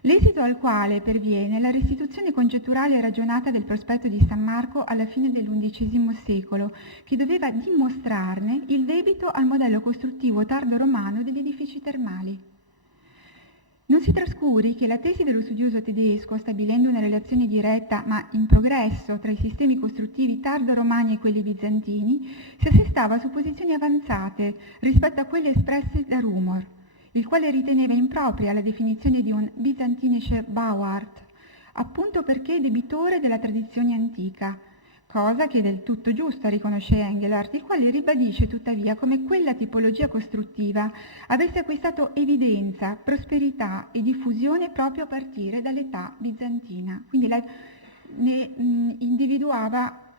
L'esito al quale perviene è la restituzione congetturale e ragionata del prospetto di San Marco alla fine dell'XI secolo, che doveva dimostrarne il debito al modello costruttivo tardo romano degli edifici termali. Non si trascuri che la tesi dello studioso tedesco, stabilendo una relazione diretta ma in progresso tra i sistemi costruttivi tardo-romani e quelli bizantini, si assestava su posizioni avanzate rispetto a quelle espresse da Rumor, il quale riteneva impropria la definizione di un byzantinische Bauart, appunto perché debitore della tradizione antica, cosa che è del tutto giusta, riconosce Engelhardt, il quale ribadisce tuttavia come quella tipologia costruttiva avesse acquistato evidenza, prosperità e diffusione proprio a partire dall'età bizantina. Quindi ne individuava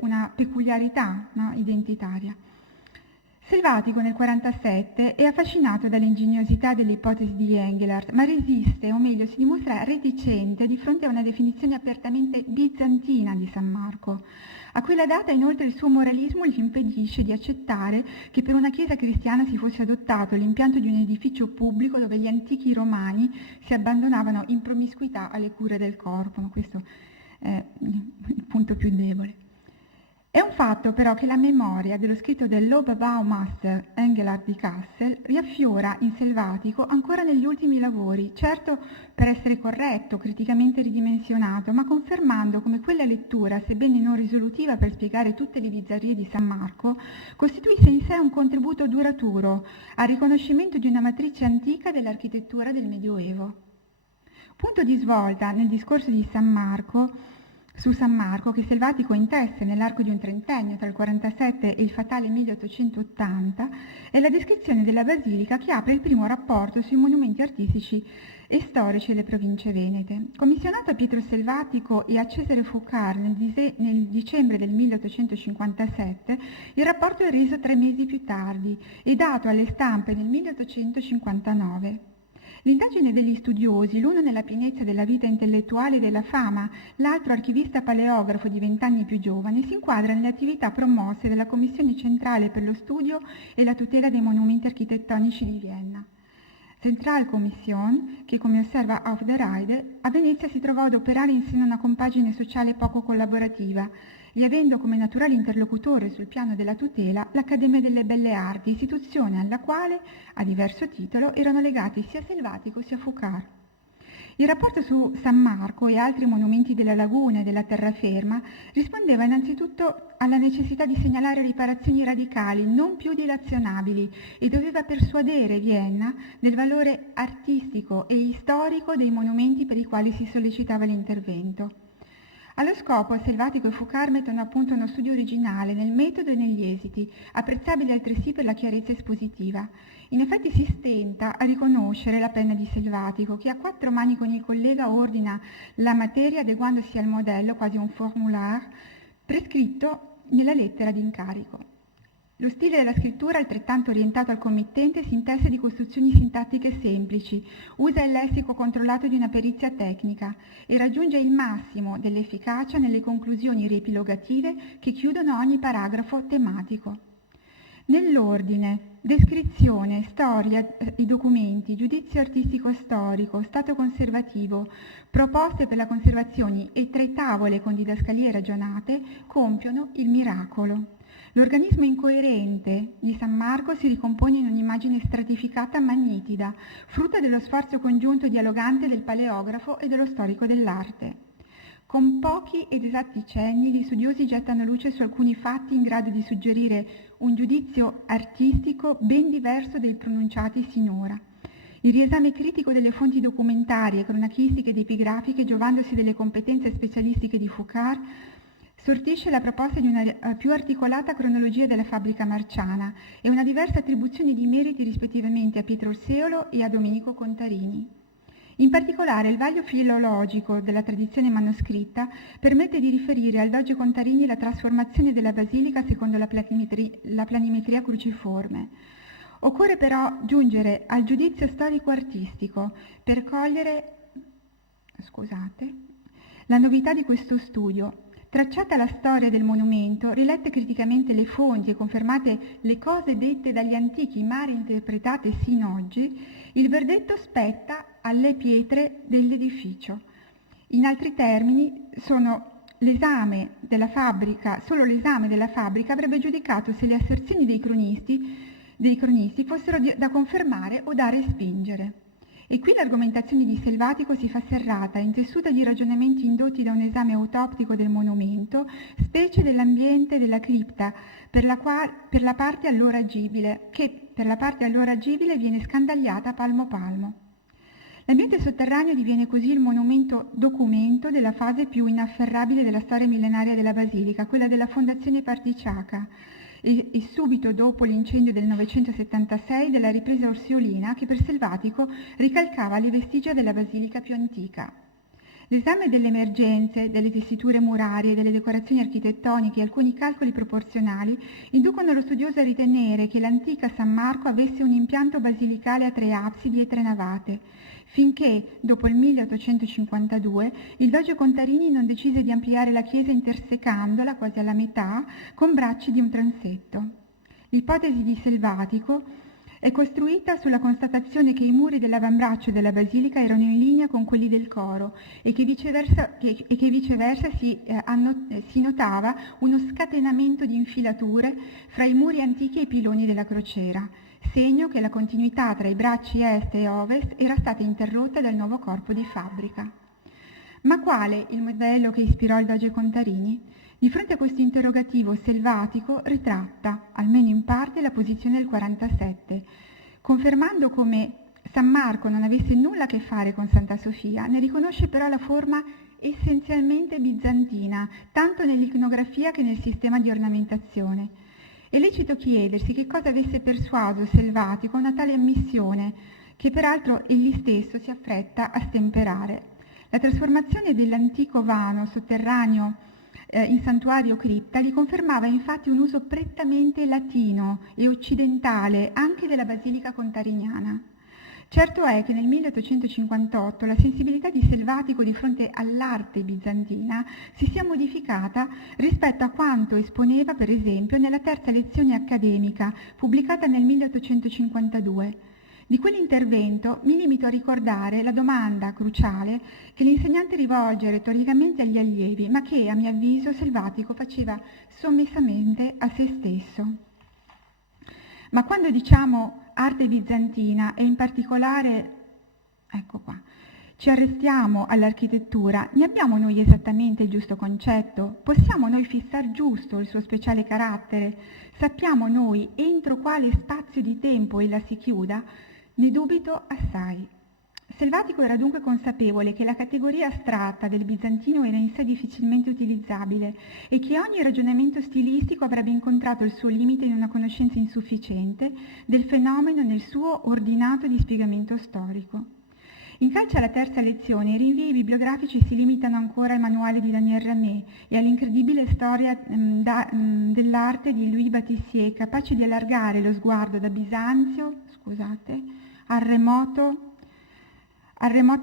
una peculiarità, no, identitaria. Selvatico nel 1947 è affascinato dall'ingegnosità delle ipotesi di Engelhardt, ma resiste, o meglio si dimostra reticente di fronte a una definizione apertamente bizantina di San Marco. A quella data inoltre il suo moralismo gli impedisce di accettare che per una chiesa cristiana si fosse adottato l'impianto di un edificio pubblico dove gli antichi romani si abbandonavano in promiscuità alle cure del corpo, ma questo è il punto più debole. È un fatto però che la memoria dello scritto dell'Oberbaumaster Engelhardt di Kassel riaffiora in Selvatico ancora negli ultimi lavori, certo per essere corretto, criticamente ridimensionato, ma confermando come quella lettura, sebbene non risolutiva per spiegare tutte le bizzarrie di San Marco, costituisse in sé un contributo duraturo al riconoscimento di una matrice antica dell'architettura del Medioevo. Punto di svolta nel discorso di San Marco che Selvatico intesse nell'arco di un trentennio tra il 47 e il fatale 1880, è la descrizione della basilica che apre il primo rapporto sui monumenti artistici e storici delle province venete. Commissionato a Pietro Selvatico e a Cesare Foucart nel dicembre del 1857, il rapporto è reso 3 mesi più tardi e dato alle stampe nel 1859. L'indagine degli studiosi, l'uno nella pienezza della vita intellettuale e della fama, l'altro archivista paleografo di 20 anni più giovane, si inquadra nelle attività promosse dalla Commissione Centrale per lo Studio e la Tutela dei Monumenti Architettonici di Vienna. Zentralkommission, che come osserva Auf der Heide, a Venezia si trovò ad operare in seno a una compagine sociale poco collaborativa, e avendo come naturale interlocutore sul piano della tutela l'Accademia delle Belle Arti, istituzione alla quale, a diverso titolo, erano legati sia Selvatico sia Foucart. Il rapporto su San Marco e altri monumenti della laguna e della terraferma rispondeva innanzitutto alla necessità di segnalare riparazioni radicali, non più dilazionabili, e doveva persuadere Vienna del valore artistico e storico dei monumenti per i quali si sollecitava l'intervento. Allo scopo, Selvatico e Foucart mettono a punto uno studio originale nel metodo e negli esiti, apprezzabili altresì per la chiarezza espositiva. In effetti si stenta a riconoscere la penna di Selvatico, che a 4 mani con il collega ordina la materia adeguandosi al modello, quasi un formulaire, prescritto nella lettera d'incarico. Lo stile della scrittura, altrettanto orientato al committente, si intesse di costruzioni sintattiche semplici, usa il lessico controllato di una perizia tecnica e raggiunge il massimo dell'efficacia nelle conclusioni riepilogative che chiudono ogni paragrafo tematico. Nell'ordine, descrizione, storia, i documenti, giudizio artistico-storico, stato conservativo, proposte per la conservazione e 3 tavole con didascalie ragionate compiono il miracolo. L'organismo incoerente di San Marco si ricompone in un'immagine stratificata ma nitida, frutto dello sforzo congiunto e dialogante del paleografo e dello storico dell'arte. Con pochi ed esatti cenni, gli studiosi gettano luce su alcuni fatti in grado di suggerire un giudizio artistico ben diverso dai pronunciati sinora. Il riesame critico delle fonti documentarie, cronachistiche ed epigrafiche, giovandosi delle competenze specialistiche di Foucart, sortisce la proposta di una più articolata cronologia della fabbrica marciana e una diversa attribuzione di meriti rispettivamente a Pietro Orseolo e a Domenico Contarini. In particolare il vaglio filologico della tradizione manoscritta permette di riferire al Doge Contarini la trasformazione della basilica secondo la planimetria cruciforme. Occorre però giungere al giudizio storico-artistico per cogliere la novità di questo studio. Tracciata la storia del monumento, rilette criticamente le fonti e confermate le cose dette dagli antichi ma reinterpretate sin oggi, il verdetto spetta alle pietre dell'edificio. In altri termini, solo l'esame della fabbrica avrebbe giudicato se le asserzioni dei cronisti fossero da confermare o da respingere. E qui l'argomentazione di Selvatico si fa serrata, intessuta di ragionamenti indotti da un esame autoptico del monumento, specie dell'ambiente della cripta, per la parte allora agibile, che per la parte allora agibile viene scandagliata palmo palmo. L'ambiente sotterraneo diviene così il monumento documento della fase più inafferrabile della storia millenaria della Basilica, quella della fondazione particiaca, e subito dopo l'incendio del 976 della ripresa orsiolina che per Selvatico ricalcava le vestigia della basilica più antica. L'esame delle emergenze, delle tessiture murarie, delle decorazioni architettoniche e alcuni calcoli proporzionali inducono lo studioso a ritenere che l'antica San Marco avesse un impianto basilicale a 3 absidi e 3 navate, finché, dopo il 1852, il doge Contarini non decise di ampliare la chiesa intersecandola, quasi alla metà, con bracci di un transetto. L'ipotesi di Selvatico è costruita sulla constatazione che i muri dell'avambraccio della basilica erano in linea con quelli del coro e che viceversa si notava uno scatenamento di infilature fra i muri antichi e i piloni della crociera, segno che la continuità tra i bracci est e ovest era stata interrotta dal nuovo corpo di fabbrica. Ma quale il modello che ispirò il doge Contarini? Di fronte a questo interrogativo Selvatico ritratta, almeno in parte, la posizione del 47, confermando come San Marco non avesse nulla a che fare con Santa Sofia, ne riconosce però la forma essenzialmente bizantina, tanto nell'iconografia che nel sistema di ornamentazione. È lecito chiedersi che cosa avesse persuaso Selvatico a una tale ammissione, che peraltro egli stesso si affretta a stemperare. La trasformazione dell'antico vano sotterraneo in santuario cripta gli confermava infatti un uso prettamente latino e occidentale anche della basilica contariniana. Certo è che nel 1858 la sensibilità di Selvatico di fronte all'arte bizantina si sia modificata rispetto a quanto esponeva, per esempio, nella terza lezione accademica, pubblicata nel 1852. Di quell'intervento mi limito a ricordare la domanda cruciale che l'insegnante rivolge retoricamente agli allievi, ma che, a mio avviso, Selvatico faceva sommessamente a se stesso. Ma quando diciamo arte bizantina e in particolare, ecco qua, ci arrestiamo all'architettura, ne abbiamo noi esattamente il giusto concetto? Possiamo noi fissar giusto il suo speciale carattere? Sappiamo noi entro quale spazio di tempo ella si chiuda? Ne dubito assai. Selvatico era dunque consapevole che la categoria astratta del bizantino era in sé difficilmente utilizzabile e che ogni ragionamento stilistico avrebbe incontrato il suo limite in una conoscenza insufficiente del fenomeno nel suo ordinato dispiegamento storico. In calce alla terza lezione i rinvii bibliografici si limitano ancora al manuale di Daniel Ramé e all'incredibile storia dell'arte di Louis Batissier, capace di allargare lo sguardo da Bisanzio, al remoto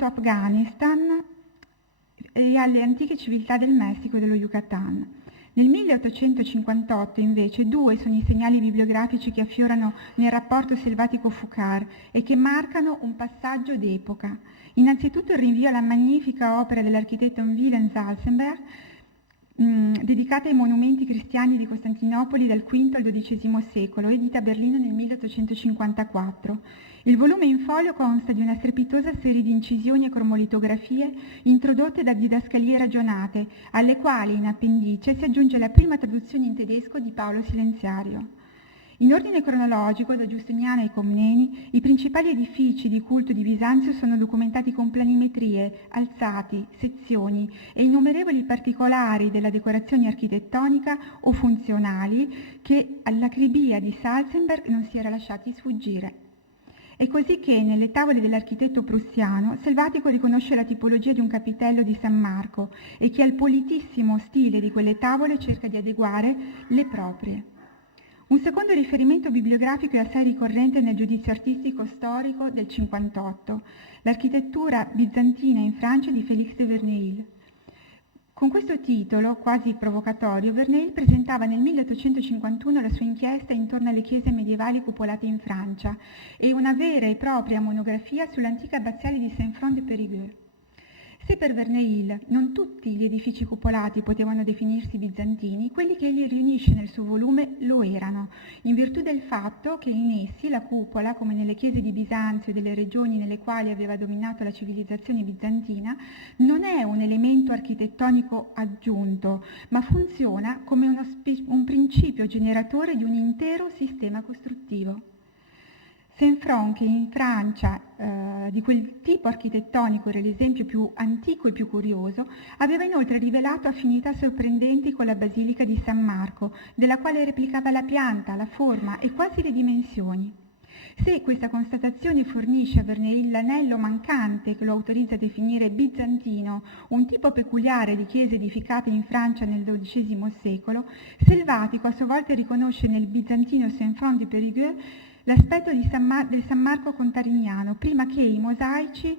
Afghanistan e alle antiche civiltà del Messico e dello Yucatan. Nel 1858 invece 2 sono i segnali bibliografici che affiorano nel rapporto Selvatico-Foucart e che marcano un passaggio d'epoca. Innanzitutto il rinvio alla magnifica opera dell'architetto Wilhelm Salzenberg, dedicata ai monumenti cristiani di Costantinopoli dal V al XII secolo, edita a Berlino nel 1854. Il volume in folio consta di una strepitosa serie di incisioni e cromolitografie introdotte da didascalie ragionate, alle quali in appendice si aggiunge la prima traduzione in tedesco di Paolo Silenziario. In ordine cronologico, da Giustiniano ai Comneni, i principali edifici di culto di Bisanzio sono documentati con planimetrie, alzati, sezioni e innumerevoli particolari della decorazione architettonica o funzionali che all'acribia di Salzenberg non si era lasciati sfuggire. È così che, nelle tavole dell'architetto prussiano, Selvatico riconosce la tipologia di un capitello di San Marco e che al pulitissimo stile di quelle tavole cerca di adeguare le proprie. Un secondo riferimento bibliografico è assai ricorrente nel giudizio artistico storico del 58, l'architettura bizantina in Francia di Félix de Verneuil. Con questo titolo, quasi provocatorio, Verneuil presentava nel 1851 la sua inchiesta intorno alle chiese medievali cupolate in Francia e una vera e propria monografia sull'antica abbaziale di Saint-Front de Périgueux. Se per Verneuil non tutti gli edifici cupolati potevano definirsi bizantini, quelli che egli riunisce nel suo volume lo erano, in virtù del fatto che in essi la cupola, come nelle chiese di Bisanzio e delle regioni nelle quali aveva dominato la civilizzazione bizantina, non è un elemento architettonico aggiunto, ma funziona come un principio generatore di un intero sistema costruttivo. Saint-Front, che in Francia di quel tipo architettonico era l'esempio più antico e più curioso, aveva inoltre rivelato affinità sorprendenti con la Basilica di San Marco, della quale replicava la pianta, la forma e quasi le dimensioni. Se questa constatazione fornisce a Verneuil l'anello mancante che lo autorizza a definire bizantino, un tipo peculiare di chiese edificate in Francia nel XII secolo, Selvatico a sua volta riconosce nel bizantino Saint-Front di Périgueux l'aspetto del San Marco contarignano, prima che i mosaici,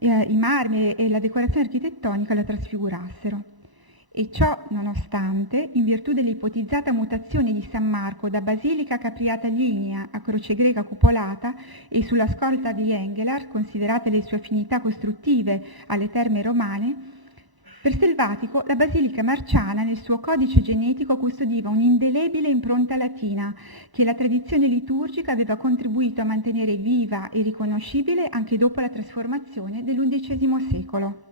i marmi e la decorazione architettonica la trasfigurassero. E ciò nonostante, in virtù dell'ipotizzata mutazione di San Marco da basilica capriata lignea a croce greca cupolata e sulla scorta di Engelhard, considerate le sue affinità costruttive alle terme romane, per Selvatico la basilica marciana nel suo codice genetico custodiva un'indelebile impronta latina che la tradizione liturgica aveva contribuito a mantenere viva e riconoscibile anche dopo la trasformazione dell'XI secolo.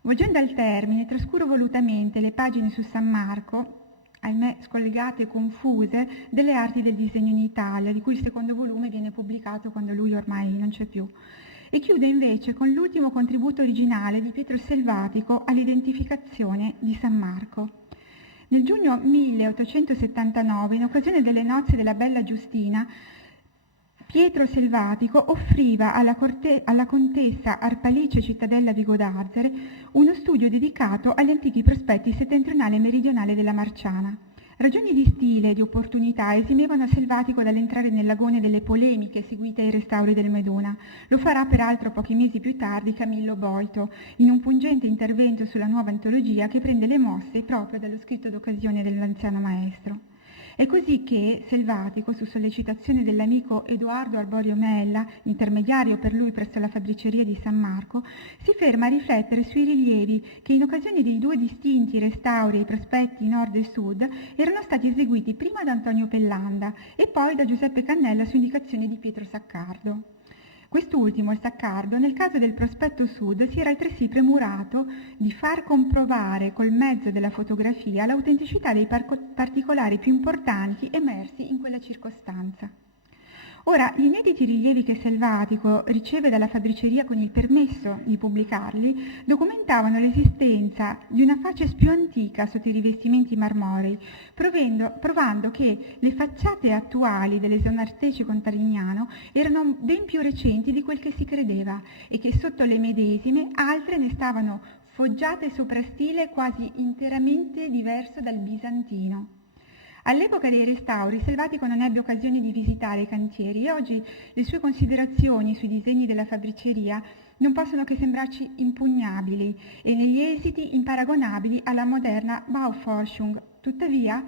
Volgendo al termine, trascuro volutamente le pagine su San Marco, ahimè scollegate e confuse, delle arti del disegno in Italia, di cui il secondo volume viene pubblicato quando lui ormai non c'è più, e chiude invece con l'ultimo contributo originale di Pietro Selvatico all'identificazione di San Marco. Nel giugno 1879, in occasione delle nozze della bella Giustina, Pietro Selvatico offriva alla contessa Arpalice Cittadella Vigo d'Arzere uno studio dedicato agli antichi prospetti settentrionale e meridionale della Marciana. Ragioni di stile e di opportunità esimevano Selvatico dall'entrare nell'agone delle polemiche seguite ai restauri del Meduna. Lo farà peraltro pochi mesi più tardi Camillo Boito, in un pungente intervento sulla nuova antologia che prende le mosse proprio dallo scritto d'occasione dell'anziano maestro. È così che Selvatico, su sollecitazione dell'amico Edoardo Arborio Mella, intermediario per lui presso la fabbriceria di San Marco, si ferma a riflettere sui rilievi che in occasione dei due distinti restauri ai prospetti nord e sud erano stati eseguiti prima da Antonio Pellanda e poi da Giuseppe Cannella su indicazione di Pietro Saccardo. Quest'ultimo, il Saccardo, nel caso del prospetto sud si era altresì premurato di far comprovare col mezzo della fotografia l'autenticità dei particolari più importanti emersi in quella circostanza. Ora, gli inediti rilievi che Selvatico riceve dalla fabbriceria con il permesso di pubblicarli documentavano l'esistenza di una facies più antica sotto i rivestimenti marmorei, provando che le facciate attuali dell'esonartece contarignano erano ben più recenti di quel che si credeva e che sotto le medesime altre ne stavano foggiate sopra stile quasi interamente diverso dal bizantino. All'epoca dei restauri Selvatico non ebbe occasione di visitare i cantieri e oggi le sue considerazioni sui disegni della fabbriceria non possono che sembrarci impugnabili e negli esiti imparagonabili alla moderna Bauforschung. Tuttavia,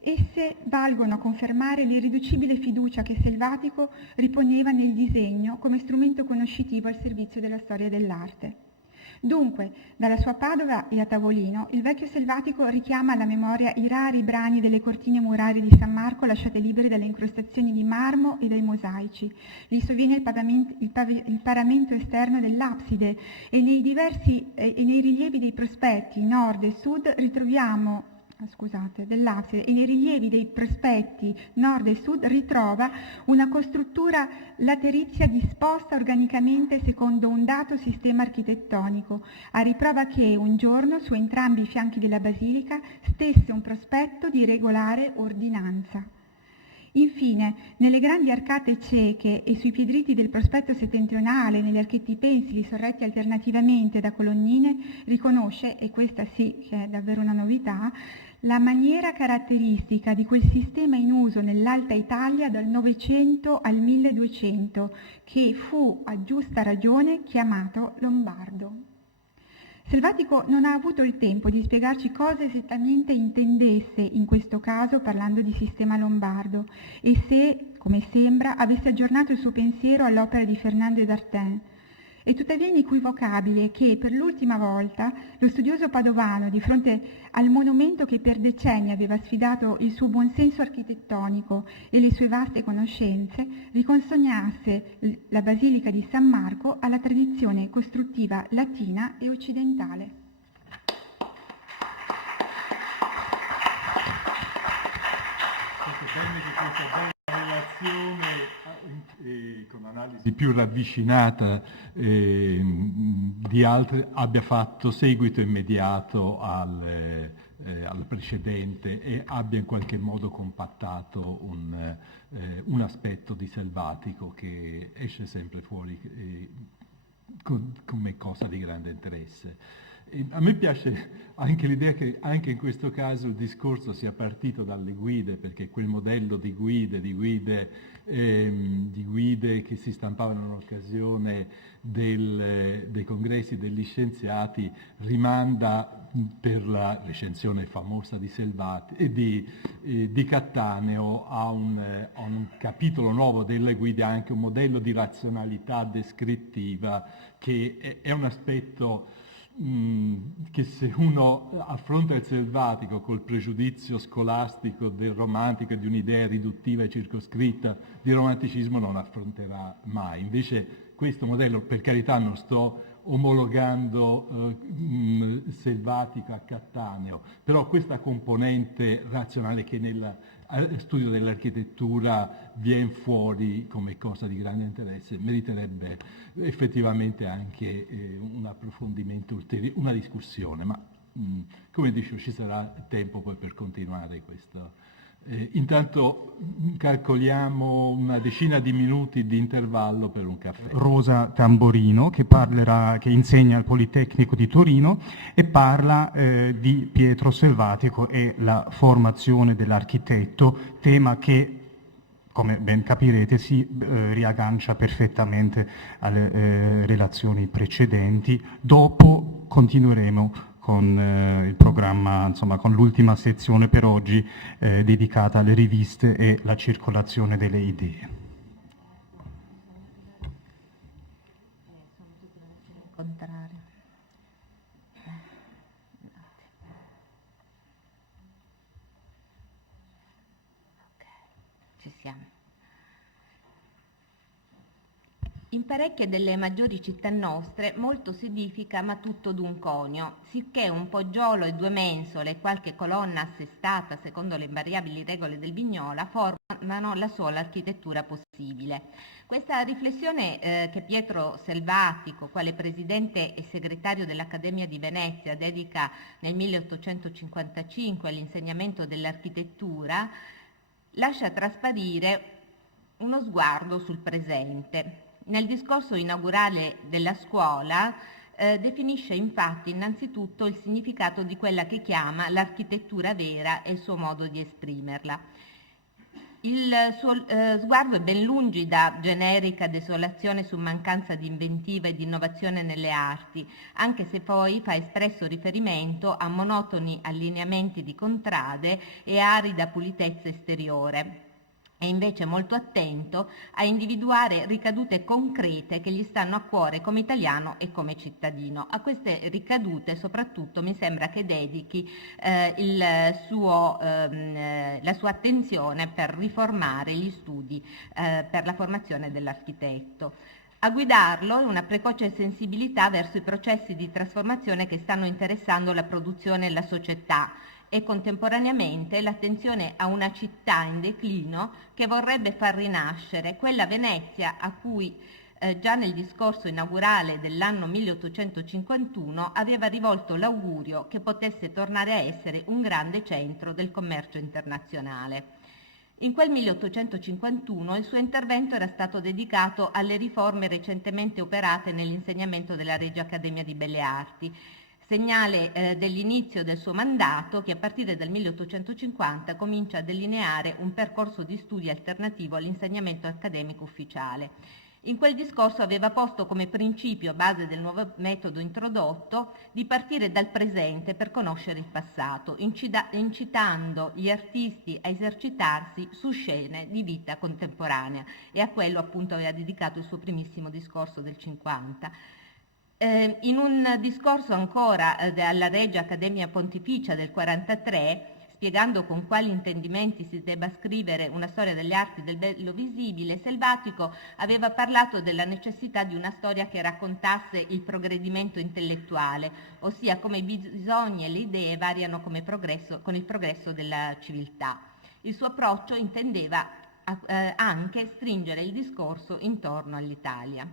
esse valgono a confermare l'irriducibile fiducia che Selvatico riponeva nel disegno come strumento conoscitivo al servizio della storia dell'arte. Dunque, dalla sua Padova e a tavolino, il vecchio Selvatico richiama alla memoria i rari brani delle cortine murarie di San Marco lasciate libere dalle incrostazioni di marmo e dai mosaici. Gli sovviene il paramento esterno dell'abside e nei rilievi dei prospetti nord e sud ritroviamo dell'abside e nei rilievi dei prospetti nord e sud ritrova una costruttura laterizia disposta organicamente secondo un dato sistema architettonico, a riprova che un giorno su entrambi i fianchi della basilica stesse un prospetto di regolare ordinanza. Infine, nelle grandi arcate cieche e sui piedriti del prospetto settentrionale, negli archetti pensili sorretti alternativamente da colonnine, riconosce, e questa sì che è davvero una novità, la maniera caratteristica di quel sistema in uso nell'Alta Italia dal Novecento al 1200, che fu a giusta ragione chiamato lombardo. Selvatico non ha avuto il tempo di spiegarci cosa esattamente intendesse in questo caso parlando di sistema lombardo e se, come sembra, avesse aggiornato il suo pensiero all'opera di Fernando d'Artain. È tuttavia inequivocabile che per l'ultima volta lo studioso padovano, di fronte al monumento che per decenni aveva sfidato il suo buonsenso architettonico e le sue vaste conoscenze, riconsegnasse la Basilica di San Marco alla tradizione costruttiva latina e occidentale. Bene che questa bella relazione con analisi più ravvicinata di altre abbia fatto seguito immediato al precedente e abbia in qualche modo compattato un aspetto di Selvatico che esce sempre fuori come cosa di grande interesse. E a me piace anche l'idea che anche in questo caso il discorso sia partito dalle guide, perché quel modello di guide che si stampavano in occasione dei congressi degli scienziati rimanda per la recensione famosa di di Cattaneo a un capitolo nuovo delle guide, anche un modello di razionalità descrittiva che è un aspetto che se uno affronta il Selvatico col pregiudizio scolastico del romantico e di un'idea riduttiva e circoscritta di romanticismo non affronterà mai. Invece questo modello, per carità, non sto omologando Selvatico a Cattaneo, però questa componente razionale che nel studio dell'architettura viene fuori come cosa di grande interesse meriterebbe effettivamente anche un approfondimento ulteriore, una discussione, ma come dicevo ci sarà tempo poi per continuare questo. Intanto calcoliamo una decina di minuti di intervallo per un caffè. Rosa Tamborino che insegna al Politecnico di Torino e parla di Pietro Selvatico e la formazione dell'architetto, tema che, come ben capirete, si riaggancia perfettamente alle relazioni precedenti. Dopo continueremo con il programma, insomma, con l'ultima sezione per oggi dedicata alle riviste e la circolazione delle idee. Ci siamo. In parecchie delle maggiori città nostre molto si edifica ma tutto d'un conio, sicché un poggiolo e due mensole e qualche colonna assestata secondo le invariabili regole del Vignola formano la sola architettura possibile. Questa riflessione che Pietro Selvatico, quale presidente e segretario dell'Accademia di Venezia, dedica nel 1855 all'insegnamento dell'architettura, lascia trasparire uno sguardo sul presente. Nel discorso inaugurale della scuola definisce infatti innanzitutto il significato di quella che chiama l'architettura vera e il suo modo di esprimerla. Il suo sguardo è ben lungi da generica desolazione su mancanza di inventiva e di innovazione nelle arti, anche se poi fa espresso riferimento a monotoni allineamenti di contrade e arida pulitezza esteriore. È invece molto attento a individuare ricadute concrete che gli stanno a cuore come italiano e come cittadino. A queste ricadute soprattutto mi sembra che dedichi la sua attenzione per riformare gli studi per la formazione dell'architetto. A guidarlo è una precoce sensibilità verso i processi di trasformazione che stanno interessando la produzione e la società, e contemporaneamente l'attenzione a una città in declino che vorrebbe far rinascere quella Venezia a cui già nel discorso inaugurale dell'anno 1851 aveva rivolto l'augurio che potesse tornare a essere un grande centro del commercio internazionale. In quel 1851 il suo intervento era stato dedicato alle riforme recentemente operate nell'insegnamento della Regia Accademia di Belle Arti, segnale dell'inizio del suo mandato che a partire dal 1850 comincia a delineare un percorso di studi alternativo all'insegnamento accademico ufficiale. In quel discorso aveva posto come principio, a base del nuovo metodo introdotto, di partire dal presente per conoscere il passato, incitando gli artisti a esercitarsi su scene di vita contemporanea, e a quello appunto aveva dedicato il suo primissimo discorso del 50. In un discorso ancora alla Regia Accademia Pontificia del 1943, spiegando con quali intendimenti si debba scrivere una storia delle arti del bello visibile, Selvatico aveva parlato della necessità di una storia che raccontasse il progredimento intellettuale, ossia come i bisogni e le idee variano con il progresso della civiltà. Il suo approccio intendeva anche stringere il discorso intorno all'Italia.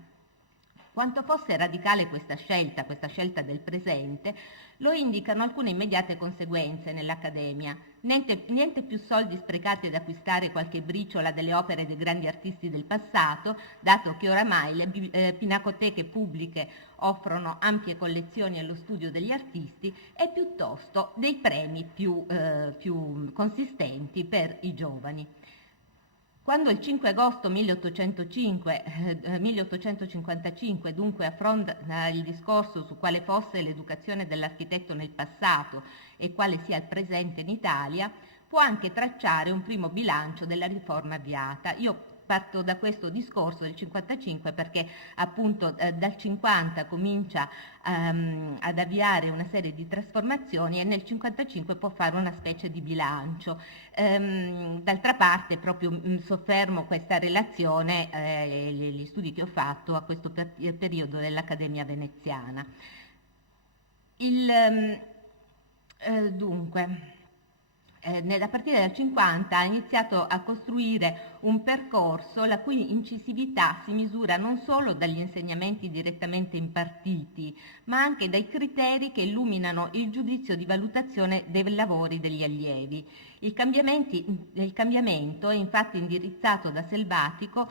Quanto fosse radicale questa scelta del presente, lo indicano alcune immediate conseguenze nell'Accademia. Niente più soldi sprecati ad acquistare qualche briciola delle opere dei grandi artisti del passato, dato che oramai le pinacoteche pubbliche offrono ampie collezioni allo studio degli artisti, e piuttosto dei premi più consistenti per i giovani. Quando il 5 agosto 1855 dunque affronta il discorso su quale fosse l'educazione dell'architetto nel passato e quale sia il presente in Italia, può anche tracciare un primo bilancio della riforma avviata. Io parto da questo discorso del 55 perché appunto dal 50 comincia ad avviare una serie di trasformazioni e nel 55 può fare una specie di bilancio. D'altra parte proprio soffermo questa relazione, gli studi che ho fatto a questo periodo dell'Accademia Veneziana. Dunque, a partire dal 50 ha iniziato a costruire un percorso la cui incisività si misura non solo dagli insegnamenti direttamente impartiti, ma anche dai criteri che illuminano il giudizio di valutazione dei lavori degli allievi. Il cambiamento è infatti indirizzato da Selvatico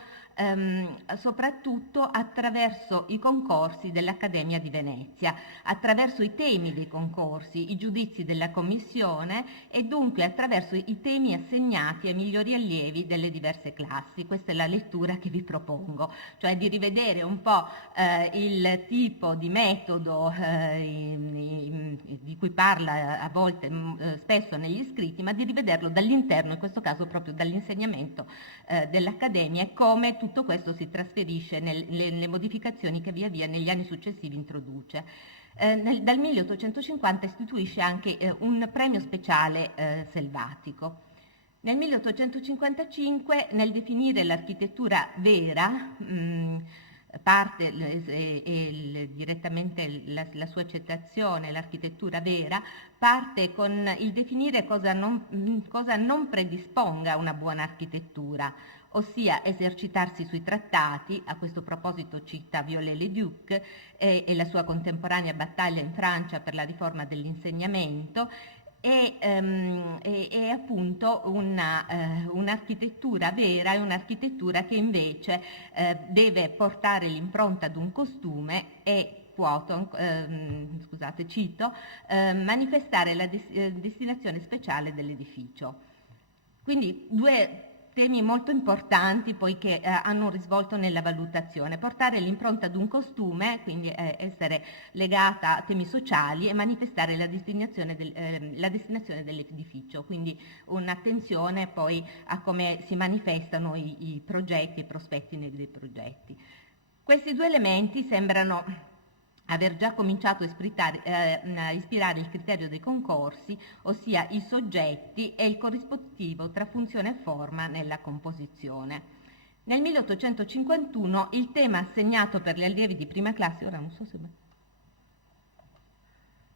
soprattutto attraverso i concorsi dell'Accademia di Venezia, attraverso i temi dei concorsi, i giudizi della commissione e dunque attraverso i temi assegnati ai migliori allievi delle diverse classi. Questa è la lettura che vi propongo, cioè di rivedere un po' il tipo di metodo di cui parla a volte spesso negli scritti, ma di rivederlo dall'interno, in questo caso proprio dall'insegnamento dell'Accademia, e come tutto questo si trasferisce nelle modificazioni che via via negli anni successivi introduce. Dal 1850 istituisce anche un premio speciale Selvatico. Nel 1855, nel definire l'architettura vera, parte direttamente la sua accettazione, l'architettura vera, parte con il definire cosa non predisponga una buona architettura, ossia esercitarsi sui trattati. A questo proposito cita Viollet-le-Duc e la sua contemporanea battaglia in Francia per la riforma dell'insegnamento, e appunto un'architettura vera è un'architettura che invece deve portare l'impronta ad un costume e, cito, manifestare la destinazione speciale dell'edificio. Quindi due temi molto importanti poi che hanno un risvolto nella valutazione: portare l'impronta ad un costume, quindi essere legata a temi sociali, e manifestare la destinazione dell'edificio, quindi un'attenzione poi a come si manifestano i progetti, i prospetti dei progetti. Questi due elementi sembrano aver già cominciato a ispirare il criterio dei concorsi, ossia i soggetti e il corrispettivo tra funzione e forma nella composizione. Nel 1851 il tema assegnato per gli allievi di prima classe, ora non so se...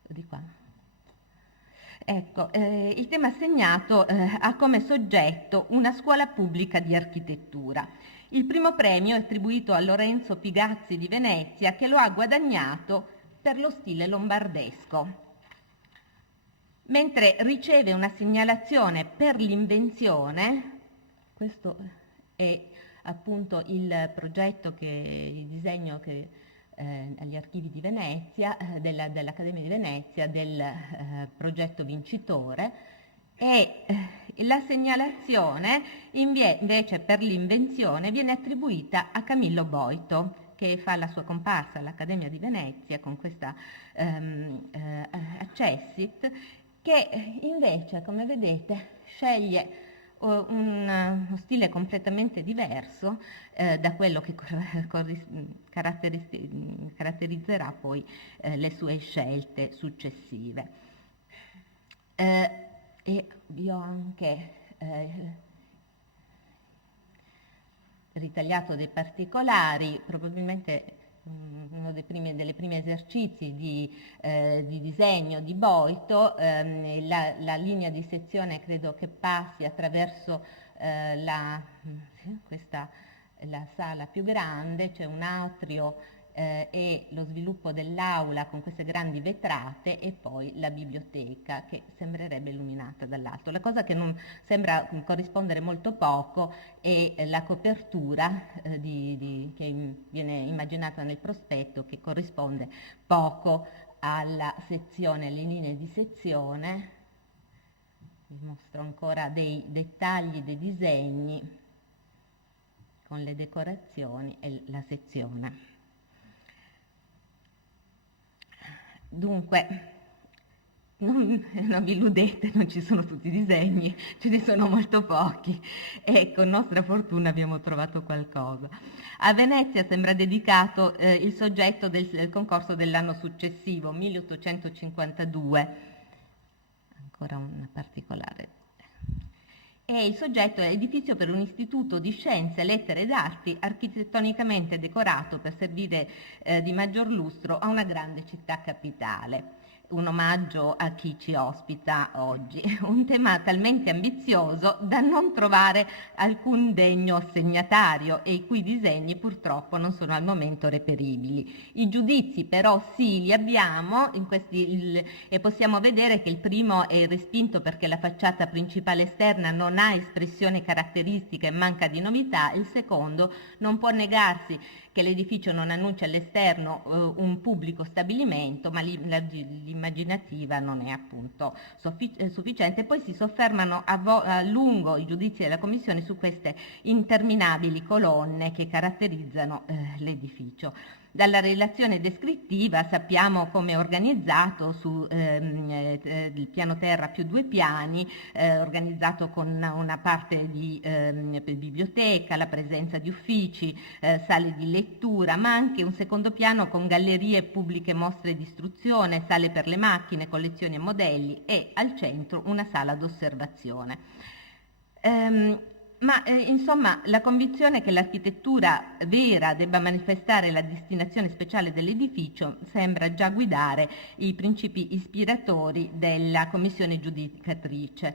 di qua. Ecco, il tema assegnato ha come soggetto una scuola pubblica di architettura. Il primo premio è attribuito a Lorenzo Pigazzi di Venezia, che lo ha guadagnato per lo stile lombardesco, mentre riceve una segnalazione per l'invenzione. Questo è appunto il progetto, il disegno che agli archivi di Venezia, dell'Accademia di Venezia, del progetto vincitore, e la segnalazione invece per l'invenzione viene attribuita a Camillo Boito, che fa la sua comparsa all'Accademia di Venezia con questa Accessit, che invece, come vedete, sceglie uno stile completamente diverso da quello che caratterizzerà poi le sue scelte successive. E vi ho anche ritagliato dei particolari, probabilmente uno dei primi esercizi di disegno di Boito. La linea di sezione credo che passi attraverso la sala più grande, c'è un atrio e lo sviluppo dell'aula con queste grandi vetrate e poi la biblioteca che sembrerebbe illuminata dall'alto. La cosa che non sembra corrispondere molto poco è la copertura che viene immaginata nel prospetto, che corrisponde poco alla sezione, alle linee di sezione. Vi mostro ancora dei dettagli dei disegni con le decorazioni e la sezione. Dunque, non vi illudete, non ci sono tutti i disegni, ce ne sono molto pochi e con nostra fortuna abbiamo trovato qualcosa. A Venezia sembra dedicato il soggetto del concorso dell'anno successivo, 1852, ancora una particolare. E il soggetto è edificio per un istituto di scienze, lettere ed arti architettonicamente decorato per servire di maggior lustro a una grande città capitale. Un omaggio a chi ci ospita oggi, un tema talmente ambizioso da non trovare alcun degno assegnatario e i cui disegni purtroppo non sono al momento reperibili. I giudizi però sì li abbiamo e possiamo vedere che il primo è respinto perché la facciata principale esterna non ha espressione caratteristica e manca di novità, il secondo non può negarsi che l'edificio non annuncia all'esterno un pubblico stabilimento, ma l'immaginativa non è appunto sufficiente. Poi si soffermano a lungo i giudizi della Commissione su queste interminabili colonne che caratterizzano l'edificio. Dalla relazione descrittiva sappiamo come è organizzato su il piano terra più 2 piani, organizzato con una parte di biblioteca, la presenza di uffici, sale di lettura, ma anche un secondo piano con gallerie, pubbliche mostre di istruzione, sale per le macchine, collezioni e modelli e al centro una sala d'osservazione. Insomma, la convinzione che l'architettura vera debba manifestare la destinazione speciale dell'edificio sembra già guidare i principi ispiratori della commissione giudicatrice.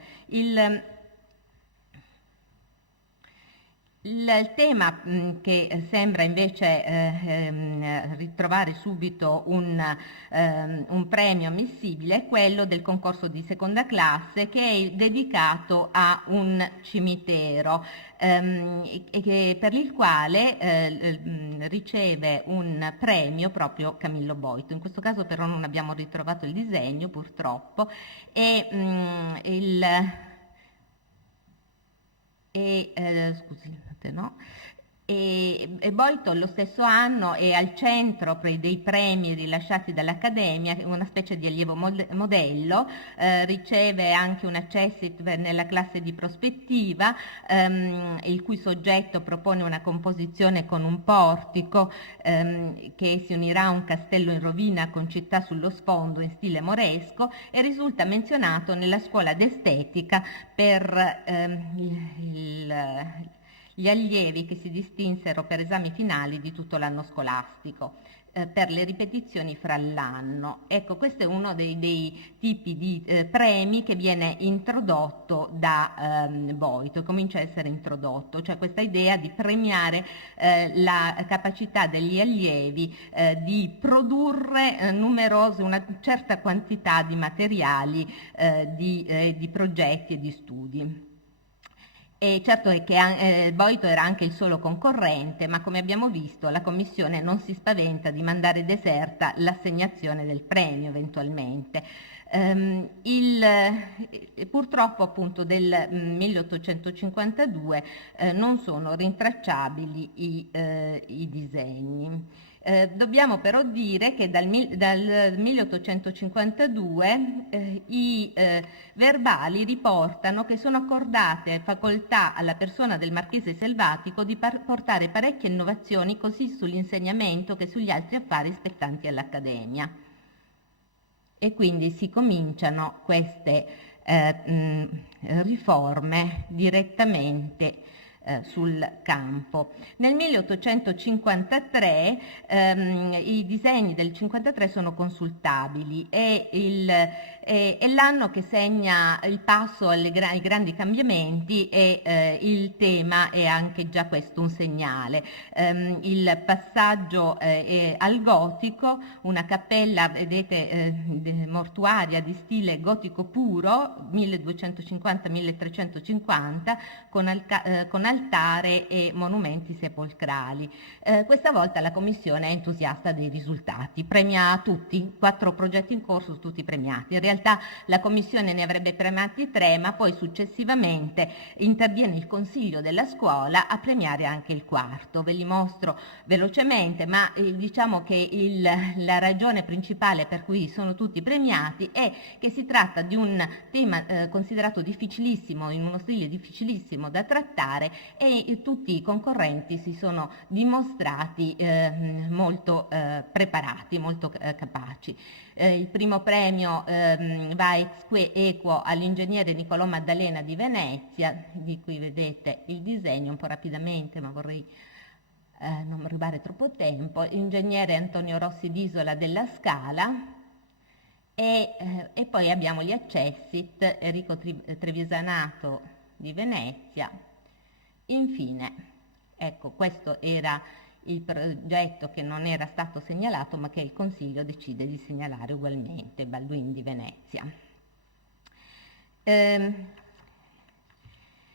Il tema che sembra invece ritrovare subito un premio ammissibile è quello del concorso di seconda classe, che è dedicato a un cimitero per il quale riceve un premio proprio Camillo Boito. In questo caso però non abbiamo ritrovato il disegno purtroppo e Boito lo stesso anno è al centro dei premi rilasciati dall'Accademia, una specie di allievo modello, riceve anche un accessit nella classe di prospettiva, il cui soggetto propone una composizione con un portico che si unirà a un castello in rovina con città sullo sfondo in stile moresco, e risulta menzionato nella scuola d'estetica per gli allievi che si distinsero per esami finali di tutto l'anno scolastico, per le ripetizioni fra l'anno. Ecco, questo è uno dei tipi di premi che viene introdotto da Boito, comincia a essere introdotto, cioè questa idea di premiare la capacità degli allievi di produrre una certa quantità di materiali, di progetti e di studi. E certo è che Boito era anche il solo concorrente, ma come abbiamo visto la Commissione non si spaventa di mandare deserta l'assegnazione del premio eventualmente. Purtroppo appunto del 1852 non sono rintracciabili i disegni. Dobbiamo però dire che dal 1852 i verbali riportano che sono accordate facoltà alla persona del marchese Selvatico di portare parecchie innovazioni così sull'insegnamento che sugli altri affari spettanti all'Accademia. E quindi si cominciano queste riforme direttamente sul campo. Nel 1853 i disegni del 53 sono consultabili e l'anno che segna il passo ai grandi cambiamenti e il tema è anche già questo un segnale. Il passaggio al gotico, una cappella, vedete, mortuaria di stile gotico puro, 1250-1350, con altare e monumenti sepolcrali. Questa volta la Commissione è entusiasta dei risultati, premia tutti, 4 progetti in corso, tutti premiati. In realtà la Commissione ne avrebbe premiati 3, ma poi successivamente interviene il Consiglio della scuola a premiare anche il 4. Ve li mostro velocemente, ma diciamo che la ragione principale per cui sono tutti premiati è che si tratta di un tema considerato difficilissimo, in uno stile difficilissimo da trattare, e tutti i concorrenti si sono dimostrati molto preparati, molto capaci. Il primo premio va equo all'ingegnere Niccolò Maddalena di Venezia, di cui vedete il disegno un po' rapidamente, ma vorrei non rubare troppo tempo. L'ingegnere Antonio Rossi d'Isola della Scala, e poi abbiamo gli accessit, Enrico Trevisanato di Venezia. Infine, ecco, questo era il progetto che non era stato segnalato, ma che il Consiglio decide di segnalare ugualmente, Balduin di Venezia.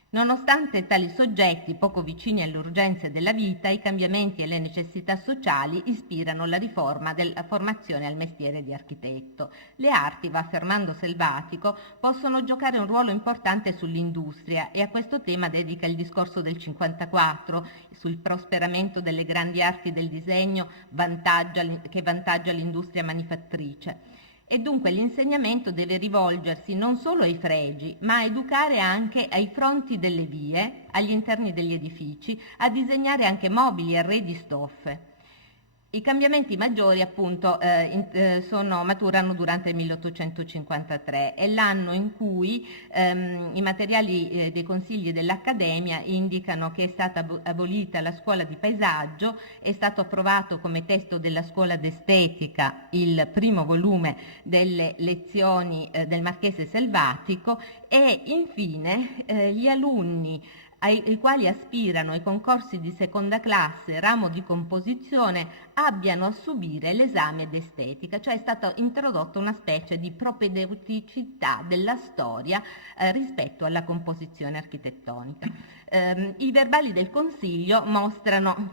Nonostante tali soggetti poco vicini alle urgenze della vita, i cambiamenti e le necessità sociali ispirano la riforma della formazione al mestiere di architetto. Le arti, va affermando Selvatico, possono giocare un ruolo importante sull'industria, e a questo tema dedica il discorso del 54 sul prosperamento delle grandi arti del disegno che vantaggia l'industria manifattrice. E dunque l'insegnamento deve rivolgersi non solo ai fregi, ma a educare anche ai fronti delle vie, agli interni degli edifici, a disegnare anche mobili, arredi, stoffe. I cambiamenti maggiori appunto maturano durante il 1853, è l'anno in cui i materiali dei consigli dell'Accademia indicano che è stata abolita la scuola di paesaggio, è stato approvato come testo della scuola d'estetica il primo volume delle lezioni del Marchese Selvatico, e infine gli alunni ai quali aspirano ai concorsi di seconda classe, ramo di composizione, abbiano a subire l'esame d'estetica, cioè è stata introdotta una specie di propedeuticità della storia rispetto alla composizione architettonica. I verbali del Consiglio mostrano,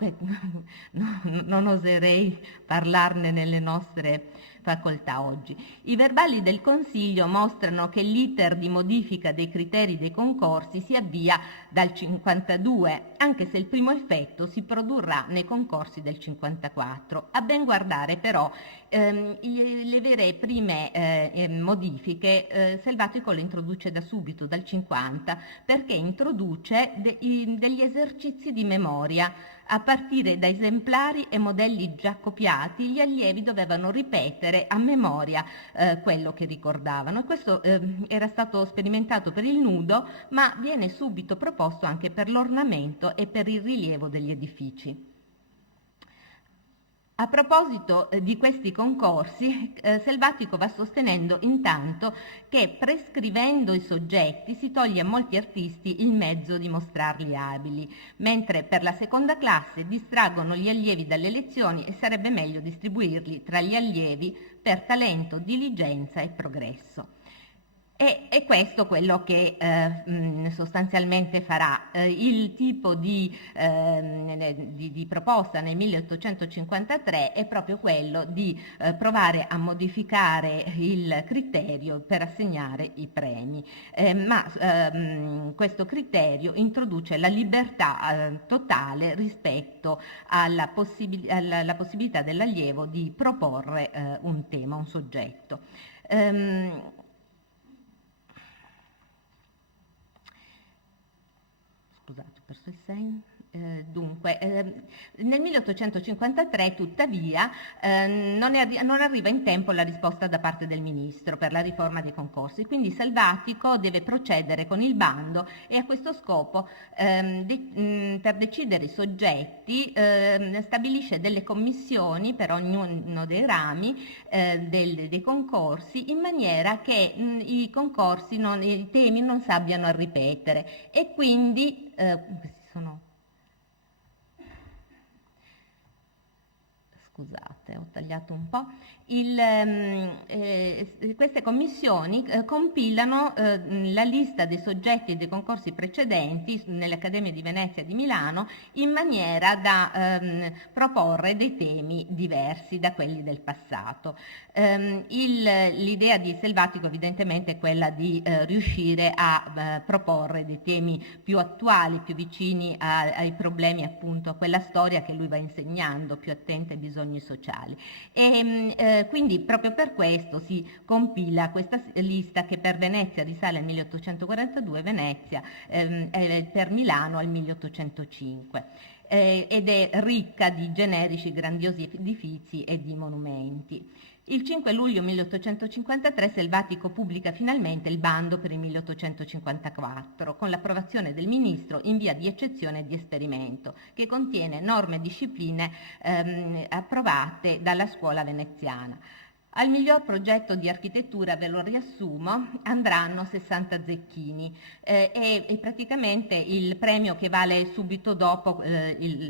non oserei parlarne nelle nostre facoltà oggi. I verbali del Consiglio mostrano che l'iter di modifica dei criteri dei concorsi si avvia dal 52, anche se il primo effetto si produrrà nei concorsi del 54. A ben guardare però le vere prime modifiche Selvatico le introduce da subito, dal 50, perché introduce degli esercizi di memoria. A partire da esemplari e modelli già copiati, gli allievi dovevano ripetere a memoria quello che ricordavano, e questo era stato sperimentato per il nudo, ma viene subito proposto anche per l'ornamento e per il rilievo degli edifici. A proposito di questi concorsi, Selvatico va sostenendo intanto che prescrivendo i soggetti si toglie a molti artisti il mezzo di mostrarli abili, mentre per la seconda classe distraggono gli allievi dalle lezioni e sarebbe meglio distribuirli tra gli allievi per talento, diligenza e progresso. E questo quello che sostanzialmente farà. Il tipo di proposta nel 1853 è proprio quello di provare a modificare il criterio per assegnare i premi, ma questo criterio introduce la libertà totale rispetto alla possibilità dell'allievo di proporre un tema, un soggetto. Scusate, ho perso il segno. Dunque, nel 1853 tuttavia non arriva in tempo la risposta da parte del ministro per la riforma dei concorsi, quindi Salvatico deve procedere con il bando e a questo scopo per decidere i soggetti stabilisce delle commissioni per ognuno dei rami dei concorsi, in maniera che i temi non si abbiano a ripetere, e quindi scusate, ho tagliato un po'. Queste commissioni compilano la lista dei soggetti e dei concorsi precedenti nelle Accademie di Venezia e di Milano, in maniera da proporre dei temi diversi da quelli del passato. L'idea di Salvatico evidentemente è quella di riuscire a proporre dei temi più attuali, più vicini ai problemi, appunto, a quella storia che lui va insegnando, più attenta ai bisogni sociali. Quindi proprio per questo si compila questa lista, che per Venezia risale al 1842, Venezia per Milano al 1805, ed è ricca di generici grandiosi edifici e di monumenti. Il 5 luglio 1853 Salvatico pubblica finalmente il bando per il 1854, con l'approvazione del ministro in via di eccezione e di esperimento, che contiene norme e discipline approvate dalla scuola veneziana. Al miglior progetto di architettura, ve lo riassumo, andranno 60 zecchini e praticamente il premio che vale subito dopo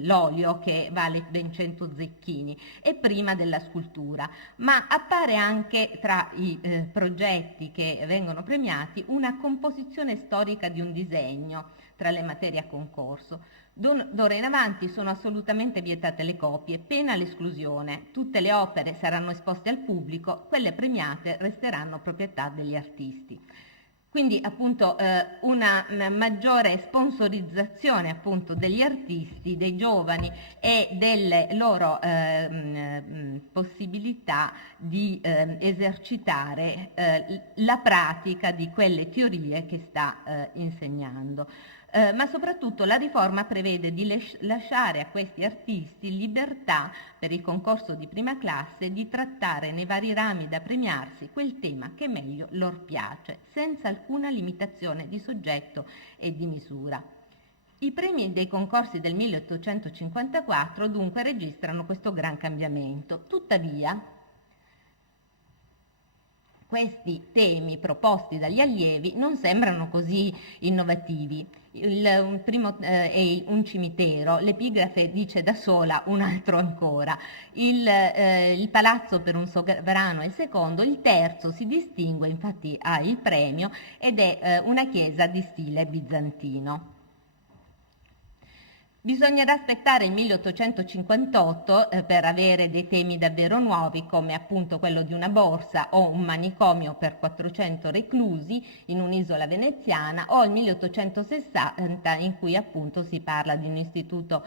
l'olio, che vale ben 100 zecchini, è prima della scultura, ma appare anche tra i progetti che vengono premiati una composizione storica di un disegno tra le materie a concorso. D'ora in avanti sono assolutamente vietate le copie, pena l'esclusione. Tutte le opere saranno esposte al pubblico, quelle premiate resteranno proprietà degli artisti. Quindi appunto una maggiore sponsorizzazione appunto degli artisti, dei giovani e delle loro possibilità di esercitare la pratica di quelle teorie che sta insegnando. Ma soprattutto la riforma prevede di lasciare a questi artisti libertà per il concorso di prima classe di trattare nei vari rami da premiarsi quel tema che meglio lor piace, senza alcuna limitazione di soggetto e di misura. I premi dei concorsi del 1854 dunque registrano questo gran cambiamento. Tuttavia, questi temi proposti dagli allievi non sembrano così innovativi. Un primo è un cimitero, l'epigrafe dice da sola, un altro ancora. Il palazzo per un sovrano è il secondo, il terzo si distingue, infatti ha il premio, ed è una chiesa di stile bizantino. Bisognerà aspettare il 1858 per avere dei temi davvero nuovi, come appunto quello di una borsa o un manicomio per 400 reclusi in un'isola veneziana, o il 1860 in cui appunto si parla di un istituto,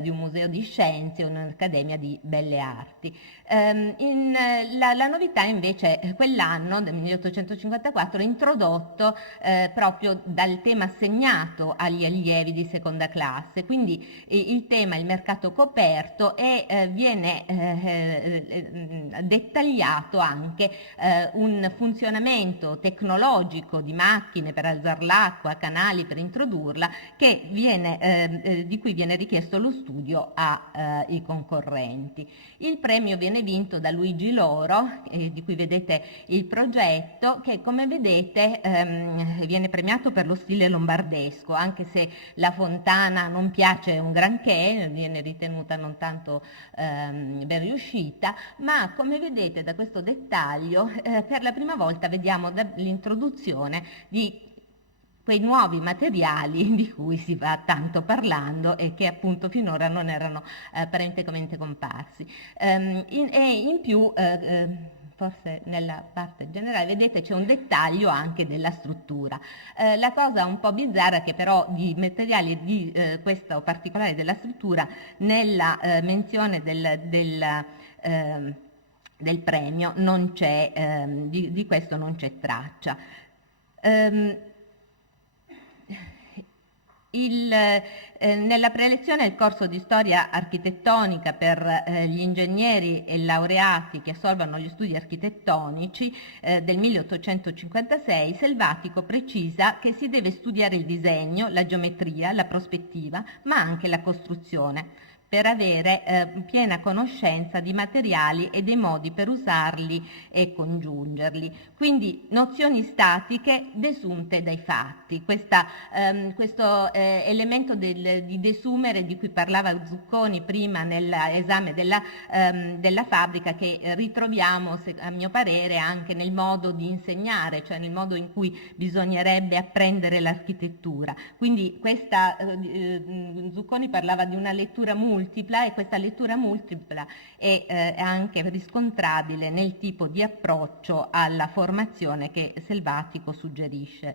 di un museo di scienze o un'accademia di belle arti. La novità invece quell'anno, del 1854, è introdotto proprio dal tema assegnato agli allievi di seconda classe, quindi il tema il mercato coperto, e viene dettagliato anche un funzionamento tecnologico di macchine per alzare l'acqua, canali per introdurla, di cui viene richiesto lo studio ai concorrenti. Il premio viene vinto da Luigi Loro, di cui vedete il progetto, che come vedete viene premiato per lo stile lombardesco, anche se la fontana non piace piace un granché, viene ritenuta non tanto ben riuscita, ma come vedete da questo dettaglio per la prima volta vediamo l'introduzione di quei nuovi materiali di cui si va tanto parlando e che appunto finora non erano apparentemente comparsi. In più, forse nella parte generale, vedete c'è un dettaglio anche della struttura. La cosa un po' bizzarra è che però di materiali di questo particolare della struttura, nella menzione del premio non c'è, di questo non c'è traccia. Nella prelezione del corso di storia architettonica per gli ingegneri e laureati che assolvono gli studi architettonici del 1856, Selvatico precisa che si deve studiare il disegno, la geometria, la prospettiva, ma anche la costruzione, per avere piena conoscenza di materiali e dei modi per usarli e congiungerli. Quindi nozioni statiche desunte dai fatti. Questo elemento di desumere di cui parlava Zucconi prima nell'esame della fabbrica, che ritroviamo, a mio parere, anche nel modo di insegnare, cioè nel modo in cui bisognerebbe apprendere l'architettura. Quindi Zucconi parlava di una lettura multipla, e questa lettura multipla è anche riscontrabile nel tipo di approccio alla formazione che Selvatico suggerisce.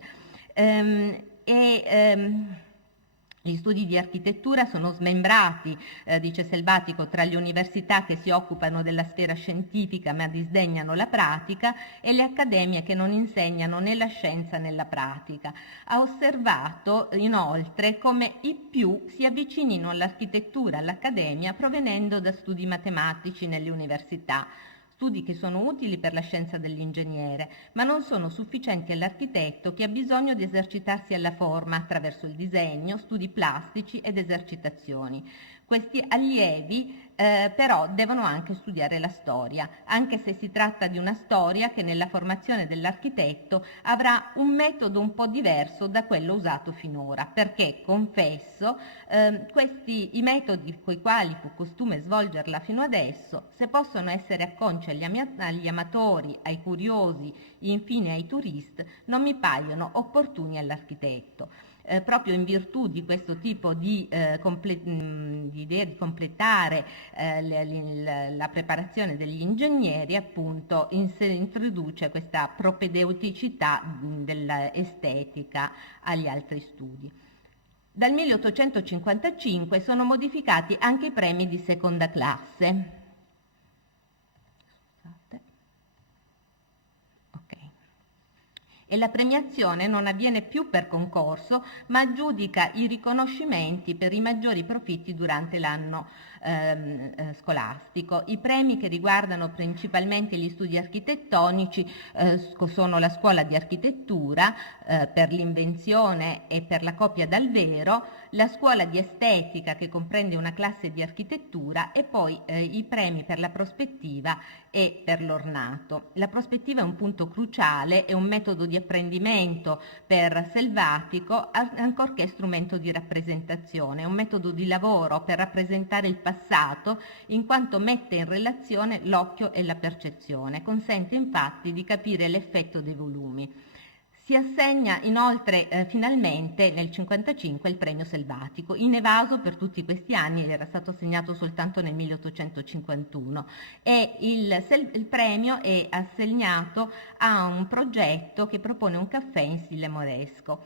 Gli studi di architettura sono smembrati, dice Selvatico, tra le università che si occupano della sfera scientifica ma disdegnano la pratica e le accademie che non insegnano né la scienza né la pratica. Ha osservato inoltre come i più si avvicinino all'architettura, all'accademia, provenendo da studi matematici nelle università. Studi che sono utili per la scienza dell'ingegnere, ma non sono sufficienti all'architetto, che ha bisogno di esercitarsi alla forma attraverso il disegno, studi plastici ed esercitazioni. Questi allievi però devono anche studiare la storia, anche se si tratta di una storia che nella formazione dell'architetto avrà un metodo un po' diverso da quello usato finora, perché, confesso, i metodi coi quali fu costume svolgerla fino adesso, se possono essere acconci agli amatori, ai curiosi, infine ai turisti, non mi paiono opportuni all'architetto. Proprio in virtù di questo tipo di idea di completare la preparazione degli ingegneri, appunto introduce questa propedeuticità dell'estetica agli altri studi. Dal 1855 sono modificati anche i premi di seconda classe. E la premiazione non avviene più per concorso, ma aggiudica i riconoscimenti per i maggiori profitti durante l'anno scolastico. I premi che riguardano principalmente gli studi architettonici sono la scuola di architettura per l'invenzione e per la copia dal vero, la scuola di estetica che comprende una classe di architettura e poi i premi per la prospettiva e per l'ornato. La prospettiva è un punto cruciale, è un metodo di apprendimento per Selvatico, ancorché strumento di rappresentazione, è un metodo di lavoro per rappresentare il passato, in quanto mette in relazione l'occhio e la percezione, consente infatti di capire l'effetto dei volumi. Si assegna inoltre finalmente nel 1955 il premio Selvatico, inevaso per tutti questi anni, era stato assegnato soltanto nel 1851, e il premio è assegnato a un progetto che propone un caffè in stile moresco.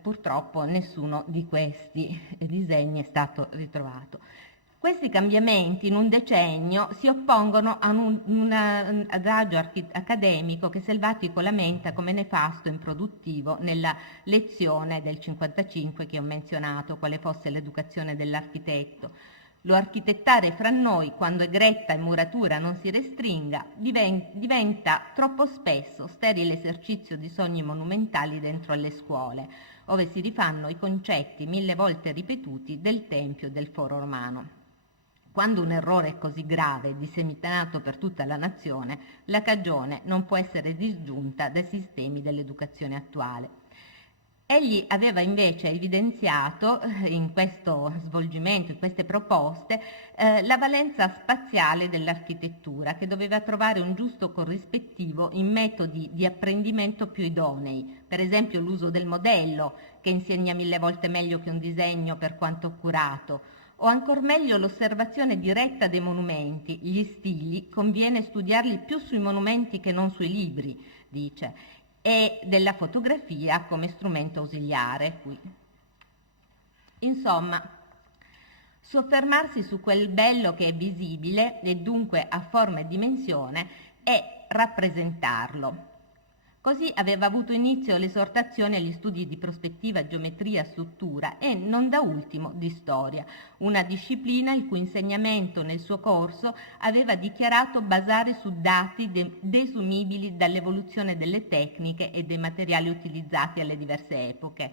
Purtroppo nessuno di questi disegni è stato ritrovato. Questi cambiamenti in un decennio si oppongono a un adagio accademico che Selvatico lamenta come nefasto e improduttivo nella lezione del 55 che ho menzionato, quale fosse l'educazione dell'architetto. Lo architettare fra noi, quando è gretta e muratura non si restringa, diventa troppo spesso sterile esercizio di sogni monumentali dentro alle scuole, ove si rifanno i concetti 1000 volte ripetuti del tempio e del foro romano. Quando un errore è così grave e disseminato per tutta la nazione, la cagione non può essere disgiunta dai sistemi dell'educazione attuale. Egli aveva invece evidenziato in questo svolgimento, in queste proposte, la valenza spaziale dell'architettura, che doveva trovare un giusto corrispettivo in metodi di apprendimento più idonei, per esempio l'uso del modello, che insegna 1000 volte meglio che un disegno per quanto accurato, o ancor meglio l'osservazione diretta dei monumenti. Gli stili conviene studiarli più sui monumenti che non sui libri, dice, e della fotografia come strumento ausiliare qui. Insomma, soffermarsi su quel bello che è visibile e dunque ha forma e dimensione e rappresentarlo. Così aveva avuto inizio l'esortazione agli studi di prospettiva, geometria, struttura e, non da ultimo, di storia, una disciplina il cui insegnamento nel suo corso aveva dichiarato basare su dati desumibili dall'evoluzione delle tecniche e dei materiali utilizzati alle diverse epoche.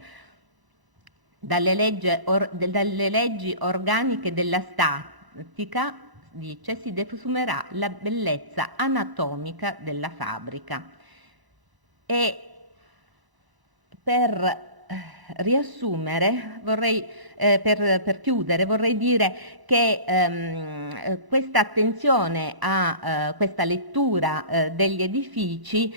Dalle leggi organiche della statica, dice, si desumerà la bellezza anatomica della fabbrica. E per riassumere, per chiudere, vorrei dire che questa attenzione a questa lettura degli edifici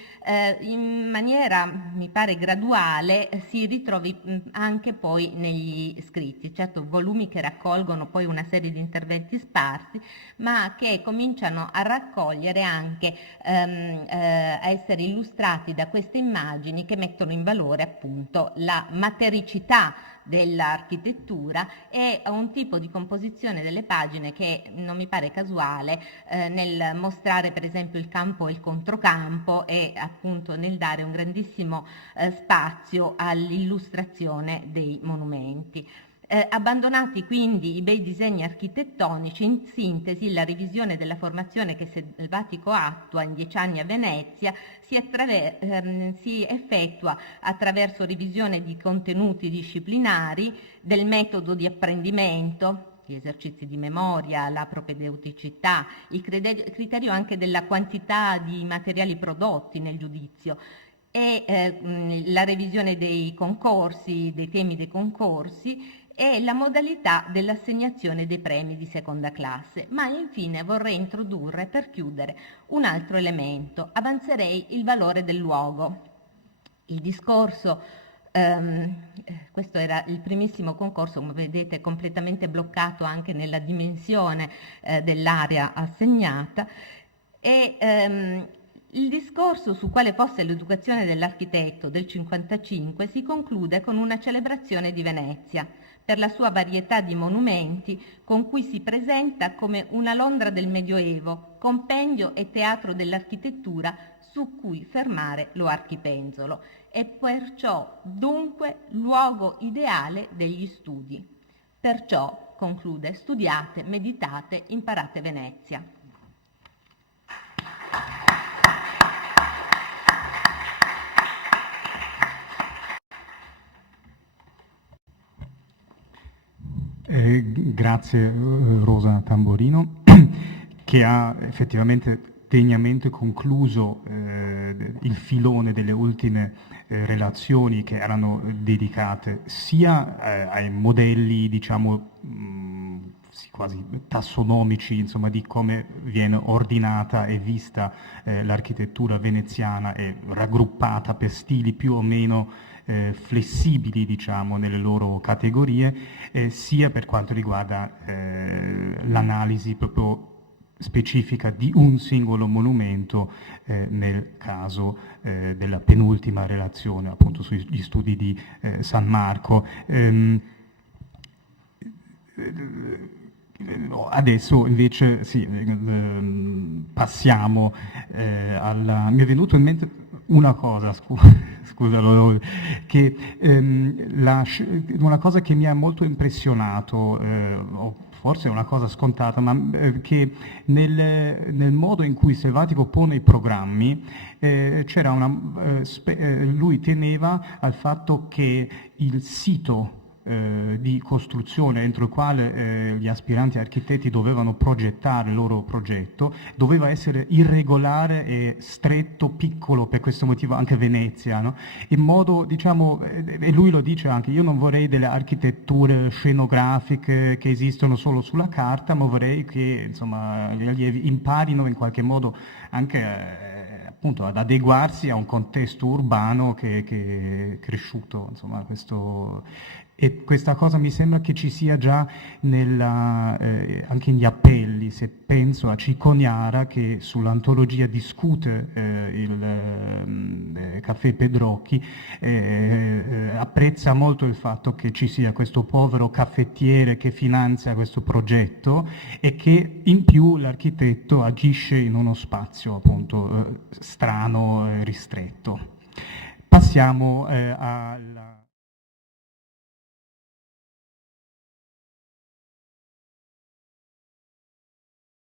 in maniera, mi pare, graduale si ritrovi anche poi negli scritti, certo volumi che raccolgono poi una serie di interventi sparsi, ma che cominciano a raccogliere anche, a essere illustrati da queste immagini che mettono in valore appunto la matericità dell'architettura e un tipo di composizione delle pagine che non mi pare casuale nel mostrare per esempio il campo e il controcampo e appunto nel dare un grandissimo spazio all'illustrazione dei monumenti. Abbandonati quindi i bei disegni architettonici, in sintesi la revisione della formazione che Selvatico attua in 10 anni a Venezia si effettua attraverso revisione di contenuti disciplinari, del metodo di apprendimento, gli esercizi di memoria, la propedeuticità, il criterio anche della quantità di materiali prodotti nel giudizio, e la revisione dei concorsi, dei temi dei concorsi e la modalità dell'assegnazione dei premi di seconda classe. Ma infine vorrei introdurre, per chiudere, un altro elemento. Avanzerei il valore del luogo. Il discorso, questo era il primissimo concorso, come vedete completamente bloccato anche nella dimensione dell'area assegnata, e il discorso su quale fosse l'educazione dell'architetto del 55 si conclude con una celebrazione di Venezia, per la sua varietà di monumenti con cui si presenta come una Londra del Medioevo, compendio e teatro dell'architettura su cui fermare lo archipenzolo, e perciò dunque luogo ideale degli studi. Perciò, conclude, studiate, meditate, imparate Venezia. Grazie Rosa Tamborino, che ha effettivamente degnamente concluso il filone delle ultime relazioni che erano dedicate sia ai modelli, diciamo, quasi tassonomici, insomma, di come viene ordinata e vista l'architettura veneziana e raggruppata per stili più o meno flessibili, diciamo, nelle loro categorie, sia per quanto riguarda l'analisi proprio specifica di un singolo monumento nel caso della penultima relazione, appunto sugli studi di San Marco. Adesso invece sì, passiamo alla... Mi è venuto in mente una cosa, scusa, che una cosa che mi ha molto impressionato, forse è una cosa scontata, ma che nel modo in cui Selvatico pone i programmi, c'era lui teneva al fatto che il sito di costruzione entro il quale gli aspiranti architetti dovevano progettare il loro progetto, doveva essere irregolare e stretto, piccolo, per questo motivo anche Venezia, no? In modo, diciamo, e lui lo dice anche, io non vorrei delle architetture scenografiche che esistono solo sulla carta, ma vorrei che, insomma, gli allievi imparino in qualche modo anche appunto ad adeguarsi a un contesto urbano che è cresciuto, insomma, e questa cosa mi sembra che ci sia già anche negli appelli. Se penso a Ciconiara, che sull'antologia discute il Caffè Pedrocchi, apprezza molto il fatto che ci sia questo povero caffettiere che finanzia questo progetto e che in più l'architetto agisce in uno spazio appunto strano, ristretto. Passiamo alla